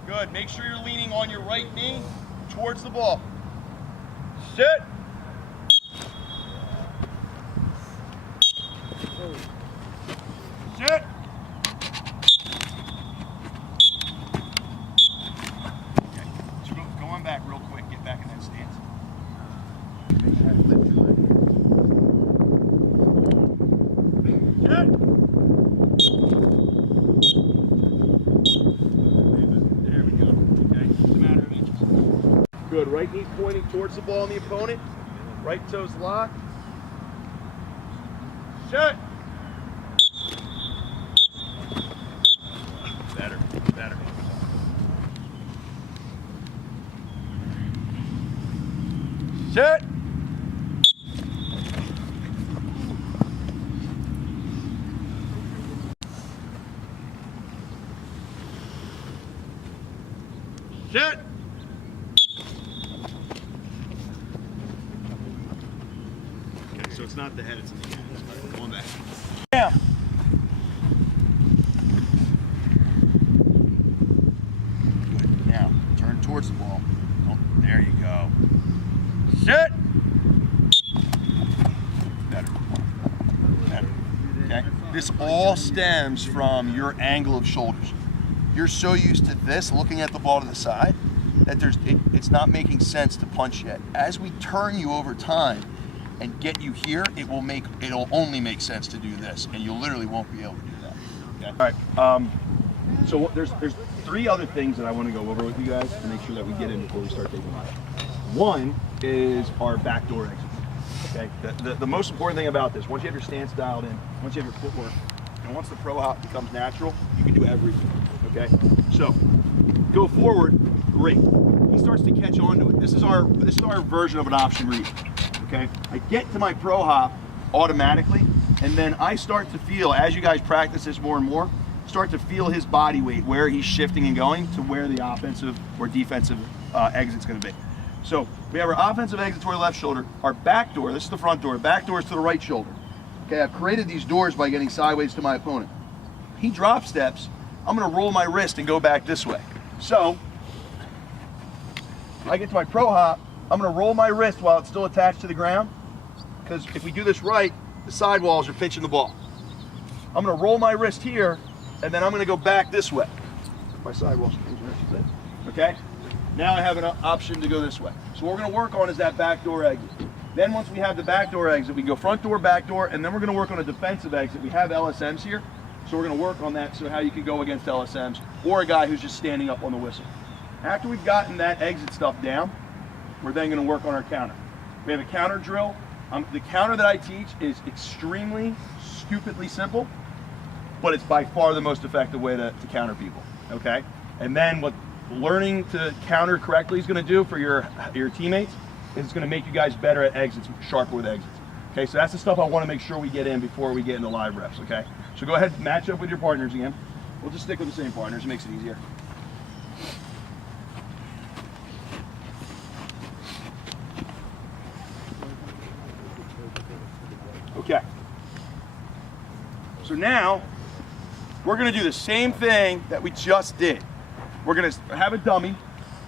Good. Make sure you're leaning on your right knee towards the ball. Sit. Sit. Okay. So go on back real quick. Get back in that stance. Sit. There we go. Okay. It's a matter of inches. Good. Right knee pointing towards the ball and the opponent. Right toes locked. Sit. Better, better. Sit. Sit. Okay, so it's not the head, it's in the hands. Come on back. Yeah. Good. Now, turn towards the ball. Oh, there you go. Sit. Better. Better. Okay? This all stems from your angle of shoulders. You're so used to this, looking at the ball to the side, that it's not making sense to punch yet. As we turn you over time and get you here, it'll only make sense to do this, and you literally won't be able to do that. Okay? All right. So there's 3 other things that I want to go over with you guys to make sure that we get in before we start taking live. One is our backdoor exit. Okay. The most important thing about this, once you have your stance dialed in, once you have your footwork, and once the pro hop becomes natural, you can do everything. Okay. So go forward. Great. He starts to catch on to it. This is our version of an option read. Okay. I get to my pro hop automatically, and then I start to feel, as you guys practice this more and more, start to feel his body weight, where he's shifting and going to where the offensive or defensive exit's going to be. So we have our offensive exit to our left shoulder. Our back door, this is the front door, back door is to the right shoulder. Okay, I've created these doors by getting sideways to my opponent. He drop steps, I'm going to roll my wrist and go back this way. So I get to my pro hop, I'm going to roll my wrist while it's still attached to the ground, because if we do this right, the sidewalls are pitching the ball. I'm going to roll my wrist here, and then I'm going to go back this way. My sidewalls changing, okay? Now I have an option to go this way. So what we're going to work on is that back door exit. Then once we have the back door exit, we can go front door, back door, and then we're going to work on a defensive exit. We have LSMs here, so we're going to work on that, so how you can go against LSMs or a guy who's just standing up on the whistle. After we've gotten that exit stuff down, we're then going to work on our counter. We have a counter drill. The counter that I teach is extremely, stupidly simple, but it's by far the most effective way to counter people, okay? And then what learning to counter correctly is going to do for your teammates is it's going to make you guys better at exits, sharper with exits. Okay, so that's the stuff I want to make sure we get in before we get into live reps, okay? So go ahead and match up with your partners again. We'll just stick with the same partners, it makes it easier. Okay. So now, we're going to do the same thing that we just did. We're going to have a dummy.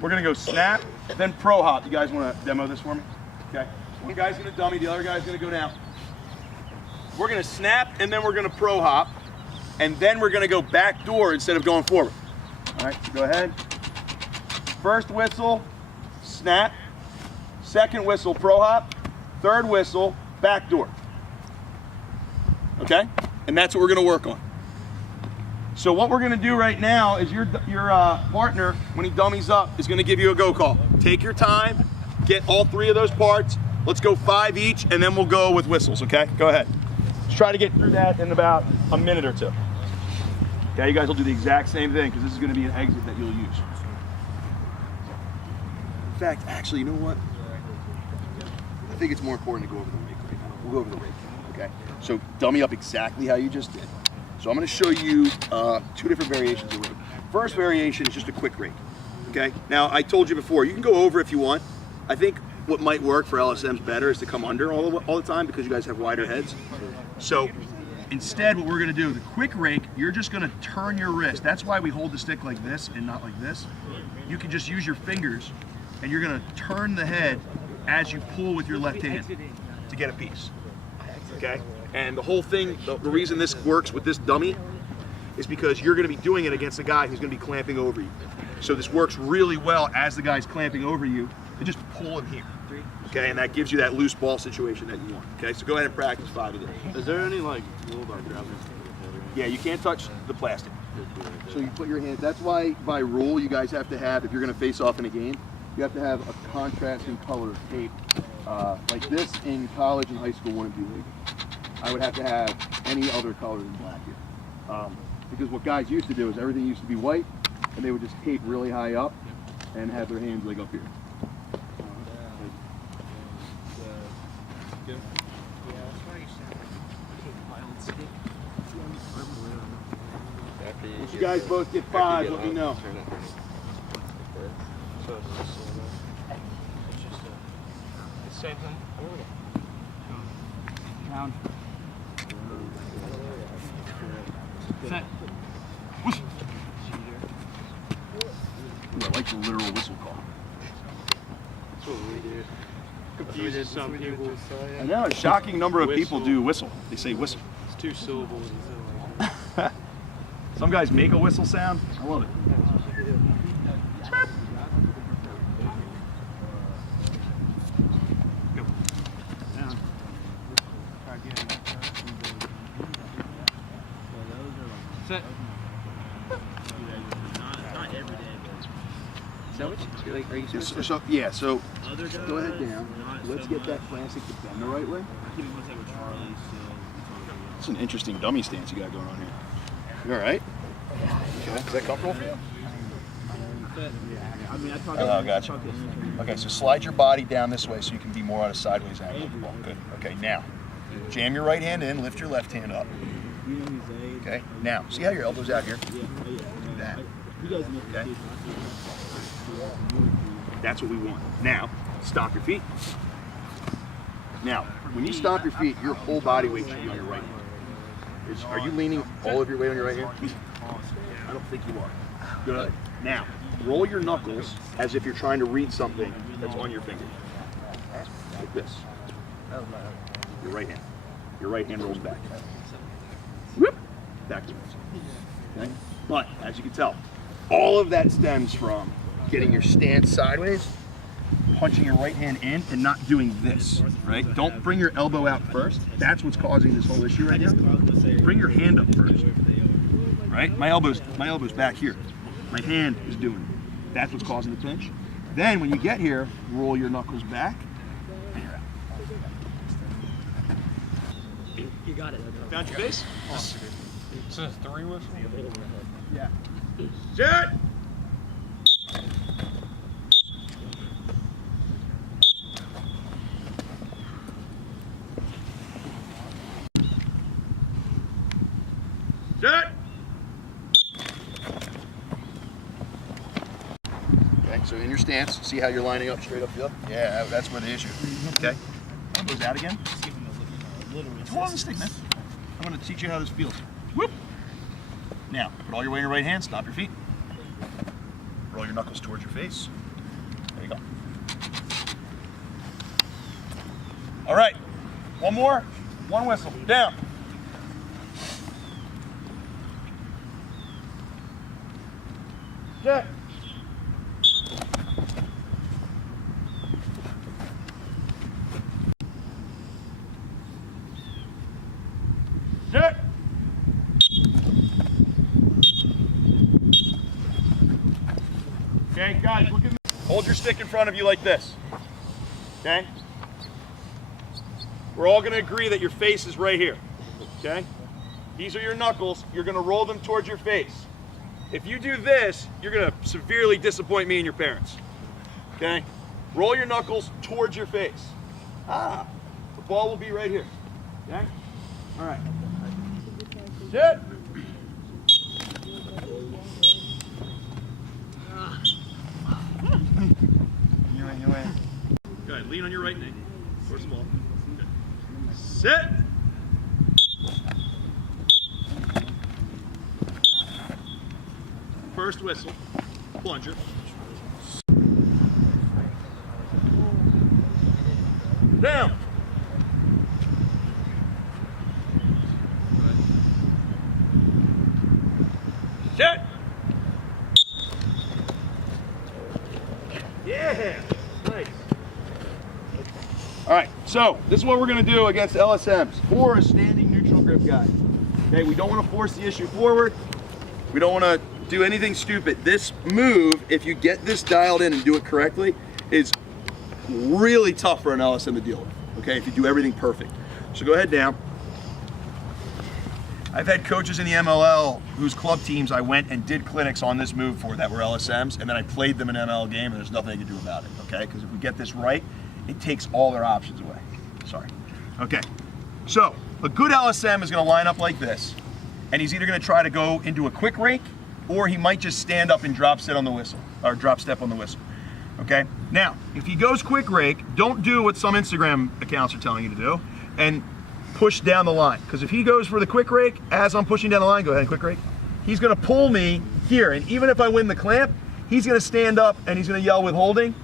We're going to go snap, then pro hop. You guys want to demo this for me? Okay. One guy's going to dummy, the other guy's going to go down. We're going to snap, and then we're going to pro hop, and then we're going to go back door instead of going forward. All right, so go ahead. First whistle, snap. Second whistle, pro hop. Third whistle, back door. Okay? And that's what we're going to work on. So what we're going to do right now is your partner, when he dummies up, is going to give you a go call. Take your time, get all 3 of those parts. Let's go 5 each, and then we'll go with whistles, okay? Go ahead. Let's try to get through that in about a minute or 2. Okay, you guys will do the exact same thing, because this is going to be an exit that you'll use. In fact, actually, you know what? I think it's more important to go over the rake right now. We'll go over the rake, okay? So dummy up exactly how you just did. So I'm going to show you 2 different variations of rake. First variation is just a quick rake, okay? Now, I told you before, you can go over if you want. I think what might work for LSMs better is to come under all the time, because you guys have wider heads. So instead, what we're going to do, the quick rake, you're just going to turn your wrist. That's why we hold the stick like this and not like this. You can just use your fingers, and you're going to turn the head as you pull with your left hand to get a piece, okay? And the whole thing, the reason this works with this dummy is because you're going to be doing it against a guy who's going to be clamping over you. So this works really well as the guy's clamping over you, to just pull him here, okay? And that gives you that loose ball situation that you want, okay? So go ahead and practice 5 of these. Is there any like rule about grabbing? Yeah, you can't touch the plastic. So you put your hands, that's why by rule you guys have to have, if you're going to face off in a game, you have to have a contrasting color tape. Like this in college and high school wouldn't be legal. I would have to have any other color than black here. Because what guys used to do is everything used to be white, and they would just tape really high up and have their hands like up here. Once you guys both get 5, let me know. Same thing. Down. Set. I like the literal whistle call. That's what we do. Confuses some people. I know, a shocking number of people do whistle. They say whistle. It's 2 syllables. Some guys make a whistle sound. I love it. Set. Not every day, Is that what you like? Are you supposed to? So yeah, so but other guys. go ahead down. not Let's so get much. that plastic to bend the right way. I keep in contact with Charlie still. It's an interesting dummy stance you got going on here. You all right? Okay. Is that comfortable for you? I mean, I talk. Oh, gotcha. Okay, so slide your body down this way so you can be more on a sideways angle of the ball. Good. Okay, now jam your right hand in, lift your left hand up. Okay, now see how your elbow's out here? Do that. Okay. That's what we want. Now, stop your feet. Now, when you stop your feet, your whole body weight should be on your right hand. Are you leaning all of your weight on your right hand? I don't think you are. Good. Now, roll your knuckles as if you're trying to read something that's on your finger. Like this. Your right hand. Your right hand rolls back. Whoop! Backwards. Okay? But, as you can tell, all of that stems from getting your stance sideways, punching your right hand in, and not doing this, right? Don't bring your elbow out first. That's what's causing this whole issue right now. Bring your hand up first, right? My elbow's back here. My hand is doing it. That's what's causing the pinch. Then when you get here, roll your knuckles back, and you're out. You got it. Found your base? It's a 3 whistle? Yeah. Set! Set! Okay, so in your stance, see how you're lining up straight upfield? Yeah, that's where the issue is. Okay. Elbows out again. Hold on the stick, man. I'm going to teach you how this feels. Whoop! Now, put all your weight in your right hand, stop your feet. Roll your knuckles towards your face. There you go. All right, one more, one whistle, down. Set. Set. Okay, guys, look at me. Hold your stick in front of you like this. Okay? We're all gonna agree that your face is right here. Okay? These are your knuckles. You're gonna roll them towards your face. If you do this, you're gonna severely disappoint me and your parents. Okay? Roll your knuckles towards your face. Ah, the ball will be right here. Okay? All right. Sit. You win. Good. Lean on your right knee. First of all. Good. Sit. First whistle. Plunger. Down. Sit. Yeah. Nice. All right, so this is what we're going to do against LSMs or a standing neutral grip guy. Okay, we don't want to force the issue forward. We don't want to do anything stupid. This move, if you get this dialed in and do it correctly, is really tough for an LSM to deal with. Okay, if you do everything perfect. So go ahead down. I've had coaches in the MLL whose club teams I went and did clinics on this move for that were LSMs, and then I played them in an MLL game, and there's nothing I can do about it, okay? Because if we get this right, it takes all their options away. Sorry. Okay, so a good LSM is gonna line up like this, and he's either gonna try to go into a quick rake, or he might just stand up and drop step on the whistle, or drop step on the whistle, okay? Now, if he goes quick rake, don't do what some Instagram accounts are telling you to do, and push down the line. Because if he goes for the quick rake, as I'm pushing down the line, go ahead and quick rake, he's gonna pull me here. And even if I win the clamp, he's gonna stand up and he's gonna yell withholding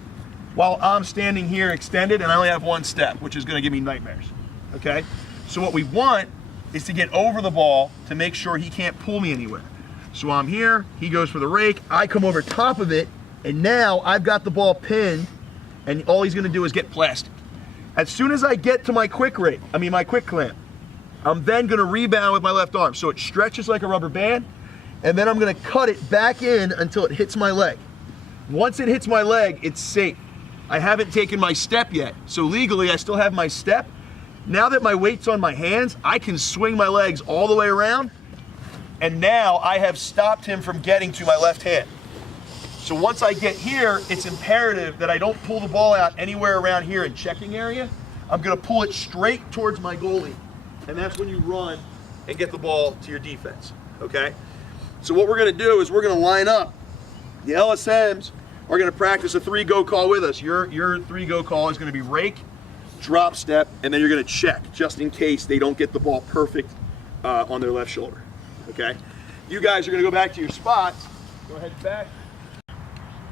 while I'm standing here extended and I only have one step, which is gonna give me nightmares, okay? So what we want is to get over the ball to make sure he can't pull me anywhere. So I'm here, he goes for the rake, I come over top of it, and now I've got the ball pinned, and all he's gonna do is get plastic. As soon as I get to my quick rake, my quick clamp, I'm then gonna rebound with my left arm. So it stretches like a rubber band, and then I'm gonna cut it back in until it hits my leg. Once it hits my leg, it's safe. I haven't taken my step yet. So legally, I still have my step. Now that my weight's on my hands, I can swing my legs all the way around, and now I have stopped him from getting to my left hand. So once I get here, it's imperative that I don't pull the ball out anywhere around here in checking area. I'm gonna pull it straight towards my goalie, and that's when you run and get the ball to your defense, okay? So what we're gonna do is we're gonna line up. The LSMs are gonna practice a 3-go call with us. Your 3-go call is gonna be rake, drop step, and then you're gonna check, just in case they don't get the ball perfect on their left shoulder, okay? You guys are gonna go back to your spots. Go ahead back.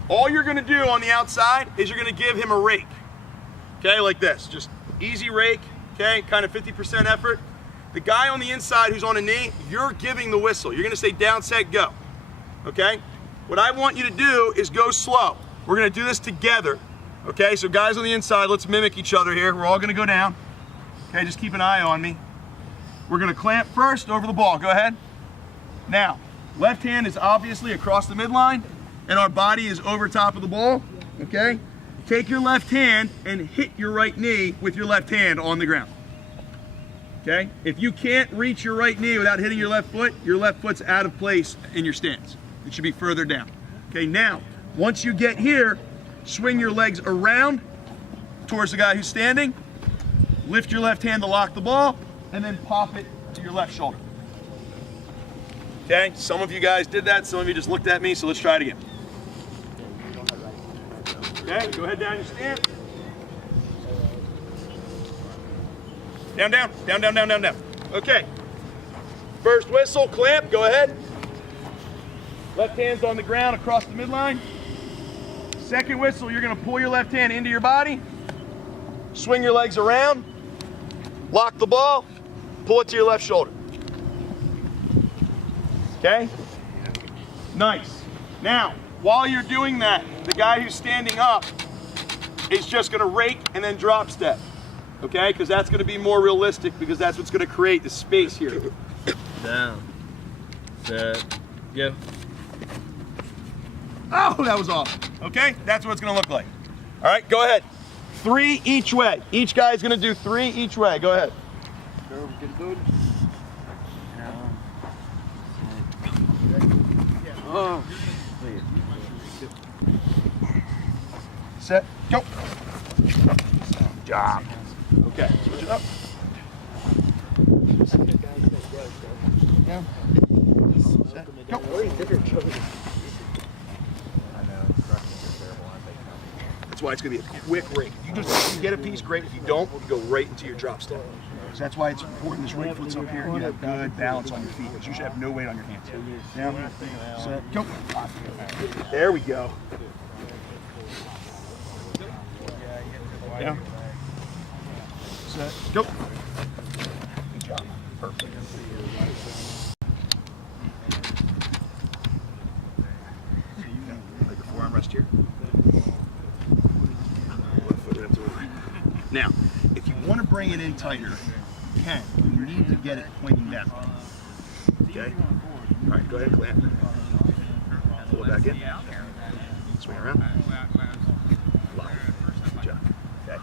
All you're gonna do on the outside is you're gonna give him a rake, okay, like this. Just easy rake, okay, kind of 50% effort. The guy on the inside who's on a knee, you're giving the whistle. You're gonna say down, set, go, okay? What I want you to do is go slow. We're gonna do this together, okay? So guys on the inside, let's mimic each other here. We're all gonna go down, okay? Just keep an eye on me. We're gonna clamp first over the ball, go ahead. Now, left hand is obviously across the midline, and our body is over top of the ball, okay? Take your left hand and hit your right knee with your left hand on the ground, okay? If you can't reach your right knee without hitting your left foot's out of place in your stance. It should be further down. Okay, now, once you get here, swing your legs around towards the guy who's standing, lift your left hand to lock the ball, and then pop it to your left shoulder. Okay, some of you guys did that, some of you just looked at me, so let's try it again. Okay, go ahead down your stance. Down, down, down, down, down, down, down. Okay, first whistle, clamp, go ahead. Left hand's on the ground across the midline. Second whistle, you're gonna pull your left hand into your body, swing your legs around, lock the ball, pull it to your left shoulder. Okay? Nice. Now, while you're doing that, the guy who's standing up is just gonna rake and then drop step. Okay? Because that's gonna be more realistic, because that's what's gonna create the space here. Down, set, go. Oh, that was awesome. Okay, that's what it's gonna look like. All right, go ahead. 3 each way. Each guy's gonna do 3 each way. Go ahead. Set, go. Good job. Okay, switch it up. Down. Set, go. That's why it's going to be a quick rake. If you get a piece, great. If you don't, you go right into your drop step. So that's why it's important this right foot's up here. You have good balance on your feet, because you should have no weight on your hands. Down, set, go. There we go. Down, set, go. Good job. Perfect. Like a forearm rest here. Now, if you want to bring it in tighter, you can. You need to get it pointing down. Okay? All right, go ahead, clamp. Pull it back in. Swing around. Lock. Good job. Okay.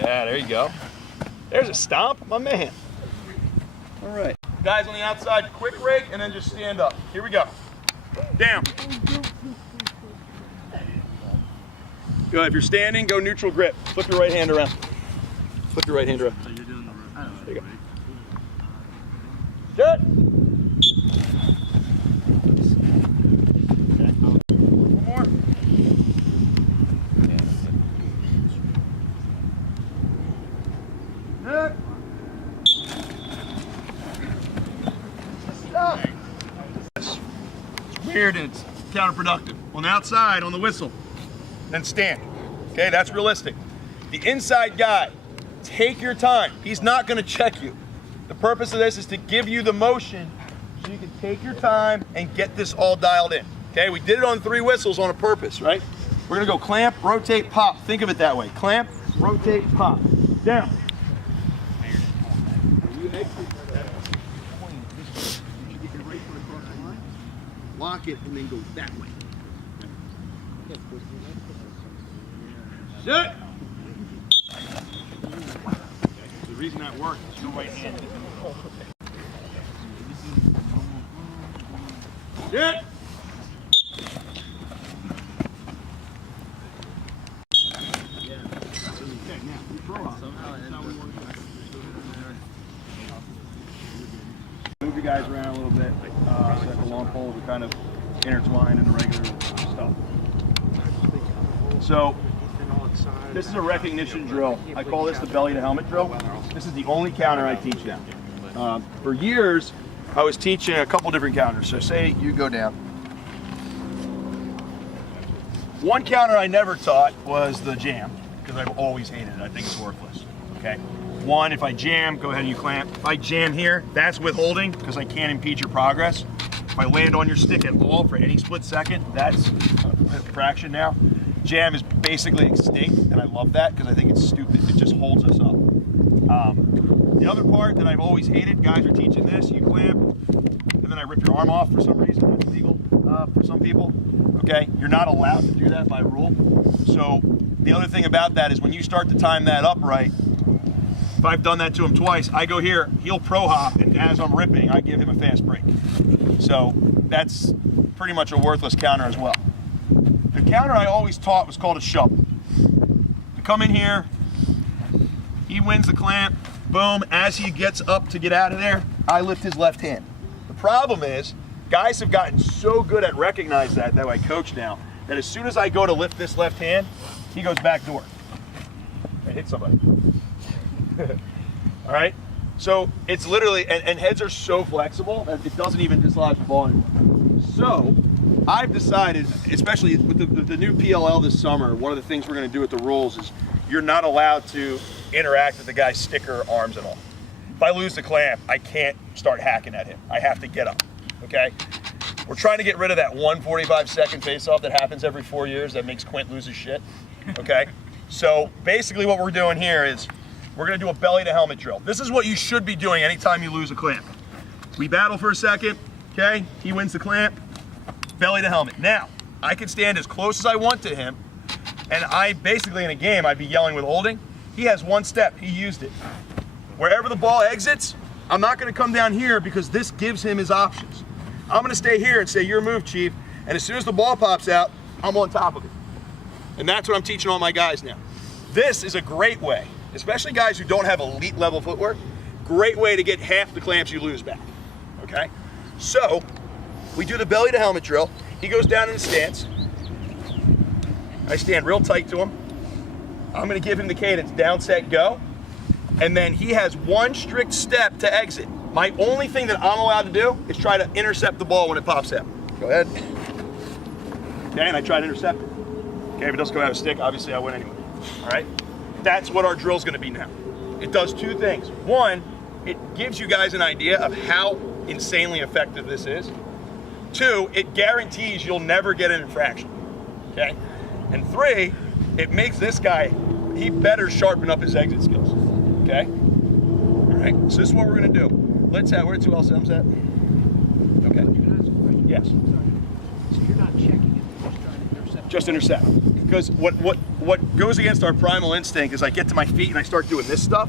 Yeah, there you go. There's a stomp, my man. All right. Guys on the outside, quick rake, and then just stand up. Here we go. Down. Go ahead. If you're standing, go neutral grip. Flip your right hand around. Flip your right hand around. So you're doing the right. There you go. Good. One more. Good. Stop. It's weird and it's counterproductive. On the outside, on the whistle, then stand. Okay, that's realistic. The inside guy, take your time. He's not going to check you. The purpose of this is to give you the motion so you can take your time and get this all dialed in. Okay, we did it on 3 whistles on a purpose, right? We're gonna go clamp, rotate, pop. Think of it that way. Clamp, rotate, pop. Down. Lock it and then go that way. Sit. The reason that works is your right hand. Sit. Move you guys around a little bit so that the long poles are kind of intertwined in the regular stuff. So this is a recognition drill. I call this the belly to helmet drill. This is the only counter I teach now. For years, I was teaching a couple different counters. So say you go down. One counter I never taught was the jam, because I've always hated it. I think it's worthless. Okay. One, if I jam, go ahead and you clamp. If I jam here, that's withholding, because I can't impede your progress. If I land on your stick at all for any split second, that's a fraction now. Jam is basically extinct, and I love that because I think it's stupid. It just holds us up. The other part that I've always hated, guys are teaching this, you clamp, and then I rip your arm off for some reason. That's legal for some people. Okay, you're not allowed to do that by rule. So the other thing about that is when you start to time that up right, if I've done that to him twice, I go here, he'll pro hop, and as I'm ripping, I give him a fast break. So that's pretty much a worthless counter as well. The counter I always taught was called a shovel. To come in here, he wins the clamp, boom, as he gets up to get out of there, I lift his left hand. The problem is, guys have gotten so good at recognizing that I coach now, that as soon as I go to lift this left hand, he goes back door. I hit somebody. All right? So it's literally, and heads are so flexible that it doesn't even dislodge the ball anymore. So I've decided, especially with the new PLL this summer, one of the things we're going to do with the rules is you're not allowed to interact with the guy's sticker arms at all. If I lose the clamp, I can't start hacking at him. I have to get up, okay? We're trying to get rid of that 145-second face-off that happens every 4 years that makes Quint lose his shit, okay? So basically what we're doing here is we're gonna do a belly to helmet drill. This is what you should be doing anytime you lose a clamp. We battle for a second, okay? He wins the clamp, belly to helmet. Now, I can stand as close as I want to him, and I basically in a game, I'd be yelling with holding. He has one step, he used it. Wherever the ball exits, I'm not gonna come down here because this gives him his options. I'm gonna stay here and say, your move, Chief, and as soon as the ball pops out, I'm on top of it. And that's what I'm teaching all my guys now. This is a great way, especially guys who don't have elite level footwork, great way to get half the clamps you lose back, okay? So, we do the belly to helmet drill. He goes down in the stance. I stand real tight to him. I'm gonna give him the cadence, down, set, go. And then he has one strict step to exit. My only thing that I'm allowed to do is try to intercept the ball when it pops out. Go ahead. Okay, and I try to intercept it. Okay, if it doesn't go out of stick, obviously I win anyway. All right? That's what our drill's gonna be now. It does two things. One, it gives you guys an idea of how insanely effective this is. Two, it guarantees you'll never get an infraction, okay? And three, it makes this guy, he better sharpen up his exit skills, okay? All right, so this is what we're gonna do. Let's have, where are 2 LSMs at? Okay. Yes. So you're not checking it, you're just trying to intercept? Just intercept. Because what goes against our primal instinct is I get to my feet and I start doing this stuff.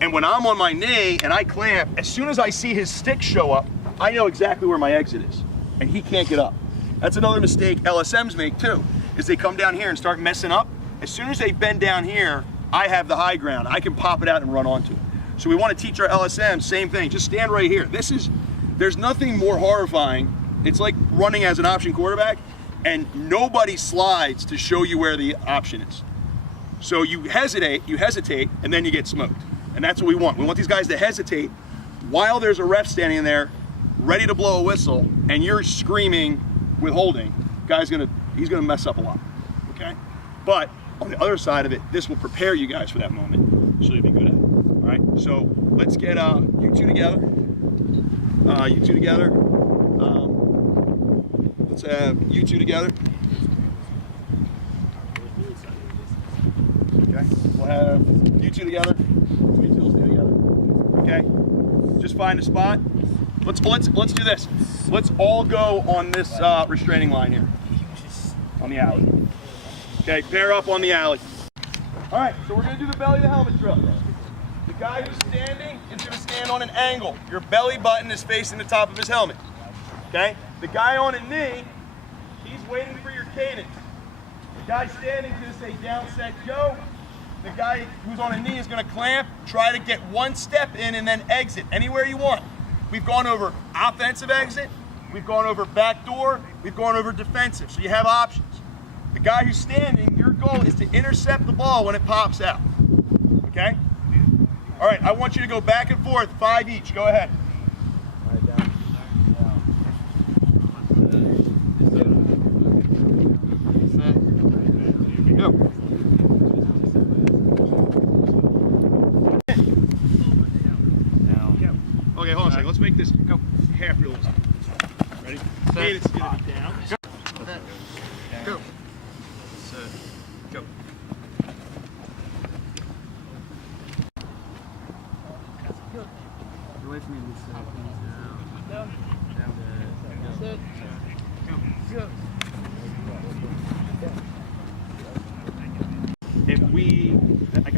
And when I'm on my knee and I clamp, as soon as I see his stick show up, I know exactly where my exit is. And he can't get up. That's another mistake LSMs make too, is they come down here and start messing up. As soon as they bend down here, I have the high ground. I can pop it out and run onto it. So we want to teach our LSMs, same thing, just stand right here. There's nothing more horrifying. It's like running as an option quarterback and nobody slides to show you where the option is. So you hesitate, and then you get smoked. And that's what we want. We want these guys to hesitate while there's a ref standing there ready to blow a whistle and you're screaming with holding. He's gonna mess up a lot, okay? But on the other side of it, this will prepare you guys for that moment, so you'll be good at it. All right, so let's get you two together. Let's have you two together. We'll have you two together. You two will stay together. Okay? Just find a spot. Let's do this. Let's all go on this restraining line here. On the alley. Okay, pair up on the alley. All right, so we're gonna do the belly to helmet drill. The guy who's standing is gonna stand on an angle. Your belly button is facing the top of his helmet. Okay? The guy on a knee, he's waiting for your cadence. The guy standing is gonna say down, set, go. The guy who's on a knee is gonna clamp, try to get one step in and then exit anywhere you want. We've gone over offensive exit, we've gone over back door, we've gone over defensive, so you have options. The guy who's standing, your goal is to intercept the ball when it pops out, okay? All right, I want you to go back and forth, 5 each, go ahead. Go. Okay, hold on a second. Let's make this go half realistic. Ready? Cadence is gonna be down. Go. Set. Go. Get away from me, Lisa. Down. Down. Set. Go. If we,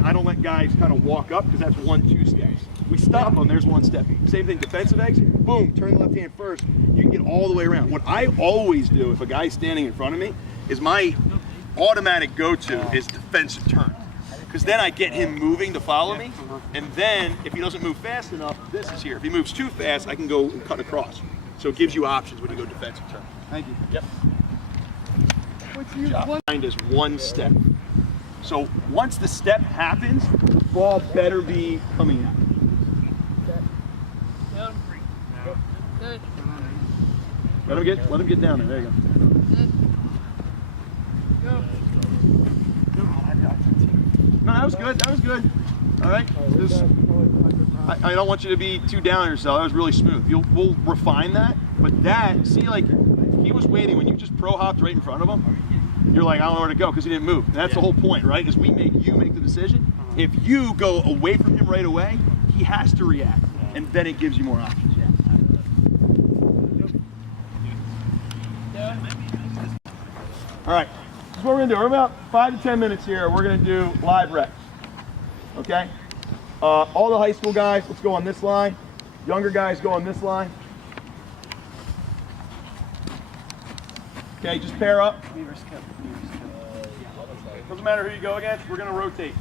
I don't let guys kind of walk up because that's 1-2 steps. We stop them, there's 1 step. Same thing, defensive exit, boom, turn the left hand first. You can get all the way around. What I always do if a guy's standing in front of me is my automatic go-to is defensive turn. Because then I get him moving to follow me, and then if he doesn't move fast enough, this is here. If he moves too fast, I can go and cut across. So it gives you options when you go defensive turn. Thank you. Yep. Mind is 1 step. So once the step happens, the ball better be coming out. Down. Set. Let him get down there. There you go. Go. No, that was good. That was good. All right. I don't want you to be too down on yourself. That was really smooth. We'll refine that. But that, see, like he was waiting when you just pro hopped right in front of him. You're like, I don't know where to go because he didn't move. And that's the whole point, right? Is we make you make the decision. If you go away from him right away, he has to react, and then it gives you more options. All right, this is what we're gonna do. We're about 5 to 10 minutes here. We're gonna do live reps, okay? All the high school guys, let's go on this line. Younger guys, go on this line. Okay, just pair up. Doesn't matter who you go against, we're gonna rotate.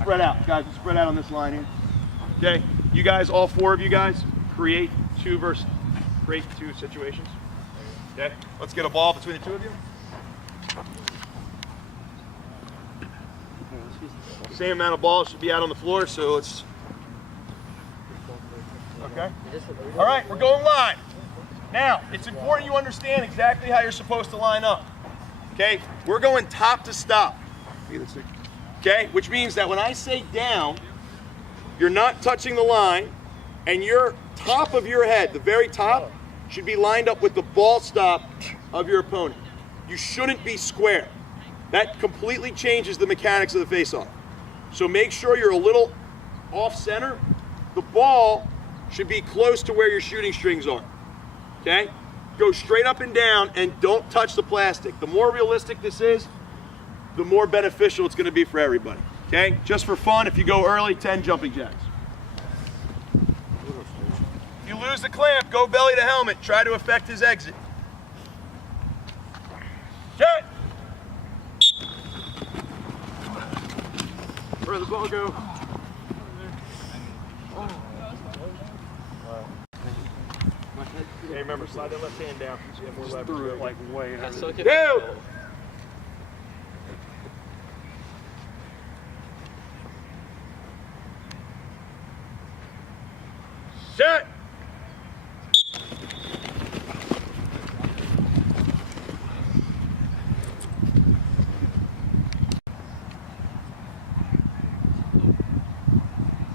Spread out, guys, spread out on this line here. Okay, you guys, all 4 of you guys, create 2 situations. Okay, let's get a ball between the 2 of you. Same amount of balls should be out on the floor, so let's, okay. All right, we're going live. Now, it's important you understand exactly how you're supposed to line up. Okay, we're going top to stop. Okay, which means that when I say down, you're not touching the line, and your top of your head, the very top, should be lined up with the ball stop of your opponent. You shouldn't be square. That completely changes the mechanics of the face-off. So make sure you're a little off center. The ball should be close to where your shooting strings are. Okay? Go straight up and down and don't touch the plastic. The more realistic this is, the more beneficial it's going to be for everybody. Okay? Just for fun, if you go early, 10 jumping jacks. If you lose the clamp, go belly to helmet. Try to affect his exit. Jet! Where did the ball go? Okay, remember, slide that left hand down so you have more leverage. Threw it like way under the Go! Set!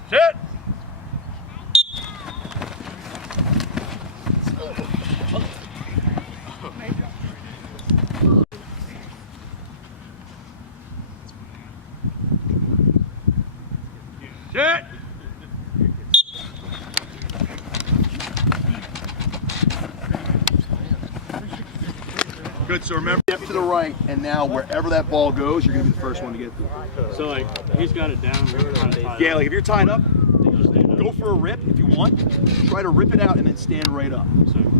Set! Set. Good, so remember, step to the right, and now wherever that ball goes, you're gonna be the first one to get through. So like he's got it down. We're kind of tied Yeah, up. like if you're tied up, go for a rip if you want. Try to rip it out and then stand right up.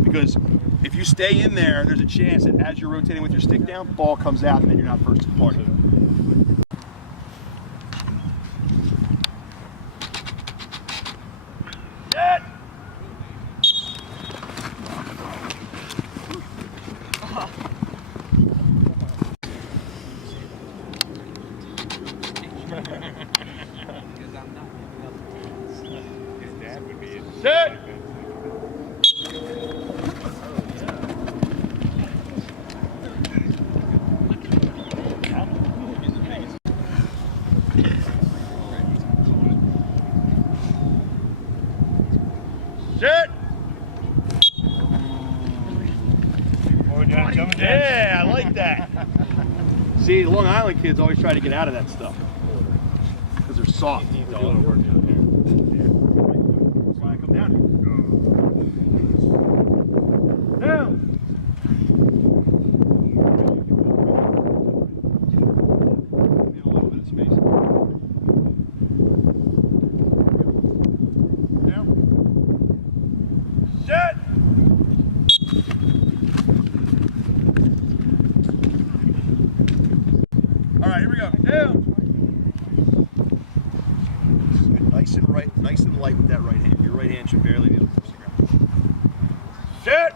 Because if you stay in there, there's a chance that as you're rotating with your stick down, ball comes out and then you're not first to the party. Set. Set. Set. Yeah, I like that. See, the Long Island kids always try to get out of that stuff because they're soft. Come down. Down. Need a little bit of space. Down. Set. All right, here we go. Down. Nice and right, nice and light with that right hand. Your right hand should barely be able to touch the ground. Set.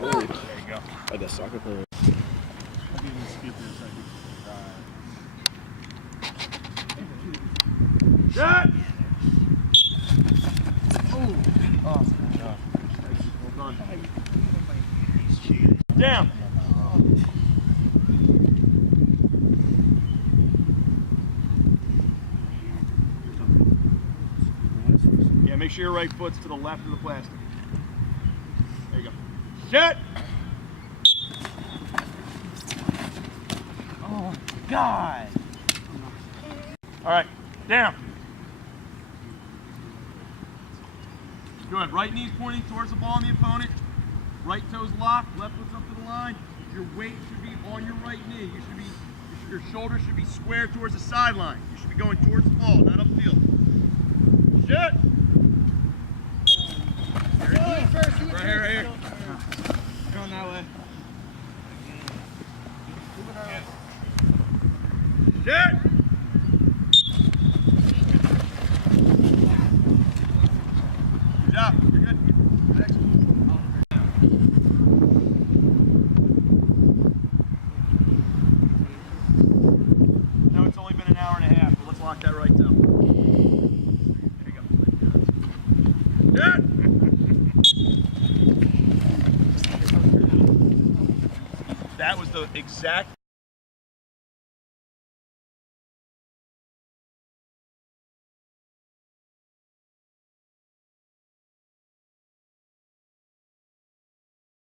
There you go. Like a soccer player. Set. Down. Yeah, make sure your right foot's to the left of the plastic. There you go. Set. Oh, God. All right, down. Good. Right knee's pointing towards the ball and the opponent. Right toes locked, left foot's up to the line. Your weight should be on your right knee. You should be, your shoulders should be square towards the sideline. You should be going towards the ball, not upfield. Set. Right here, right here. Going that way. Set. Good job. You're good. Next. No, it's only been an hour and a half, but let's lock that right toe. There you go. Set. That was the exact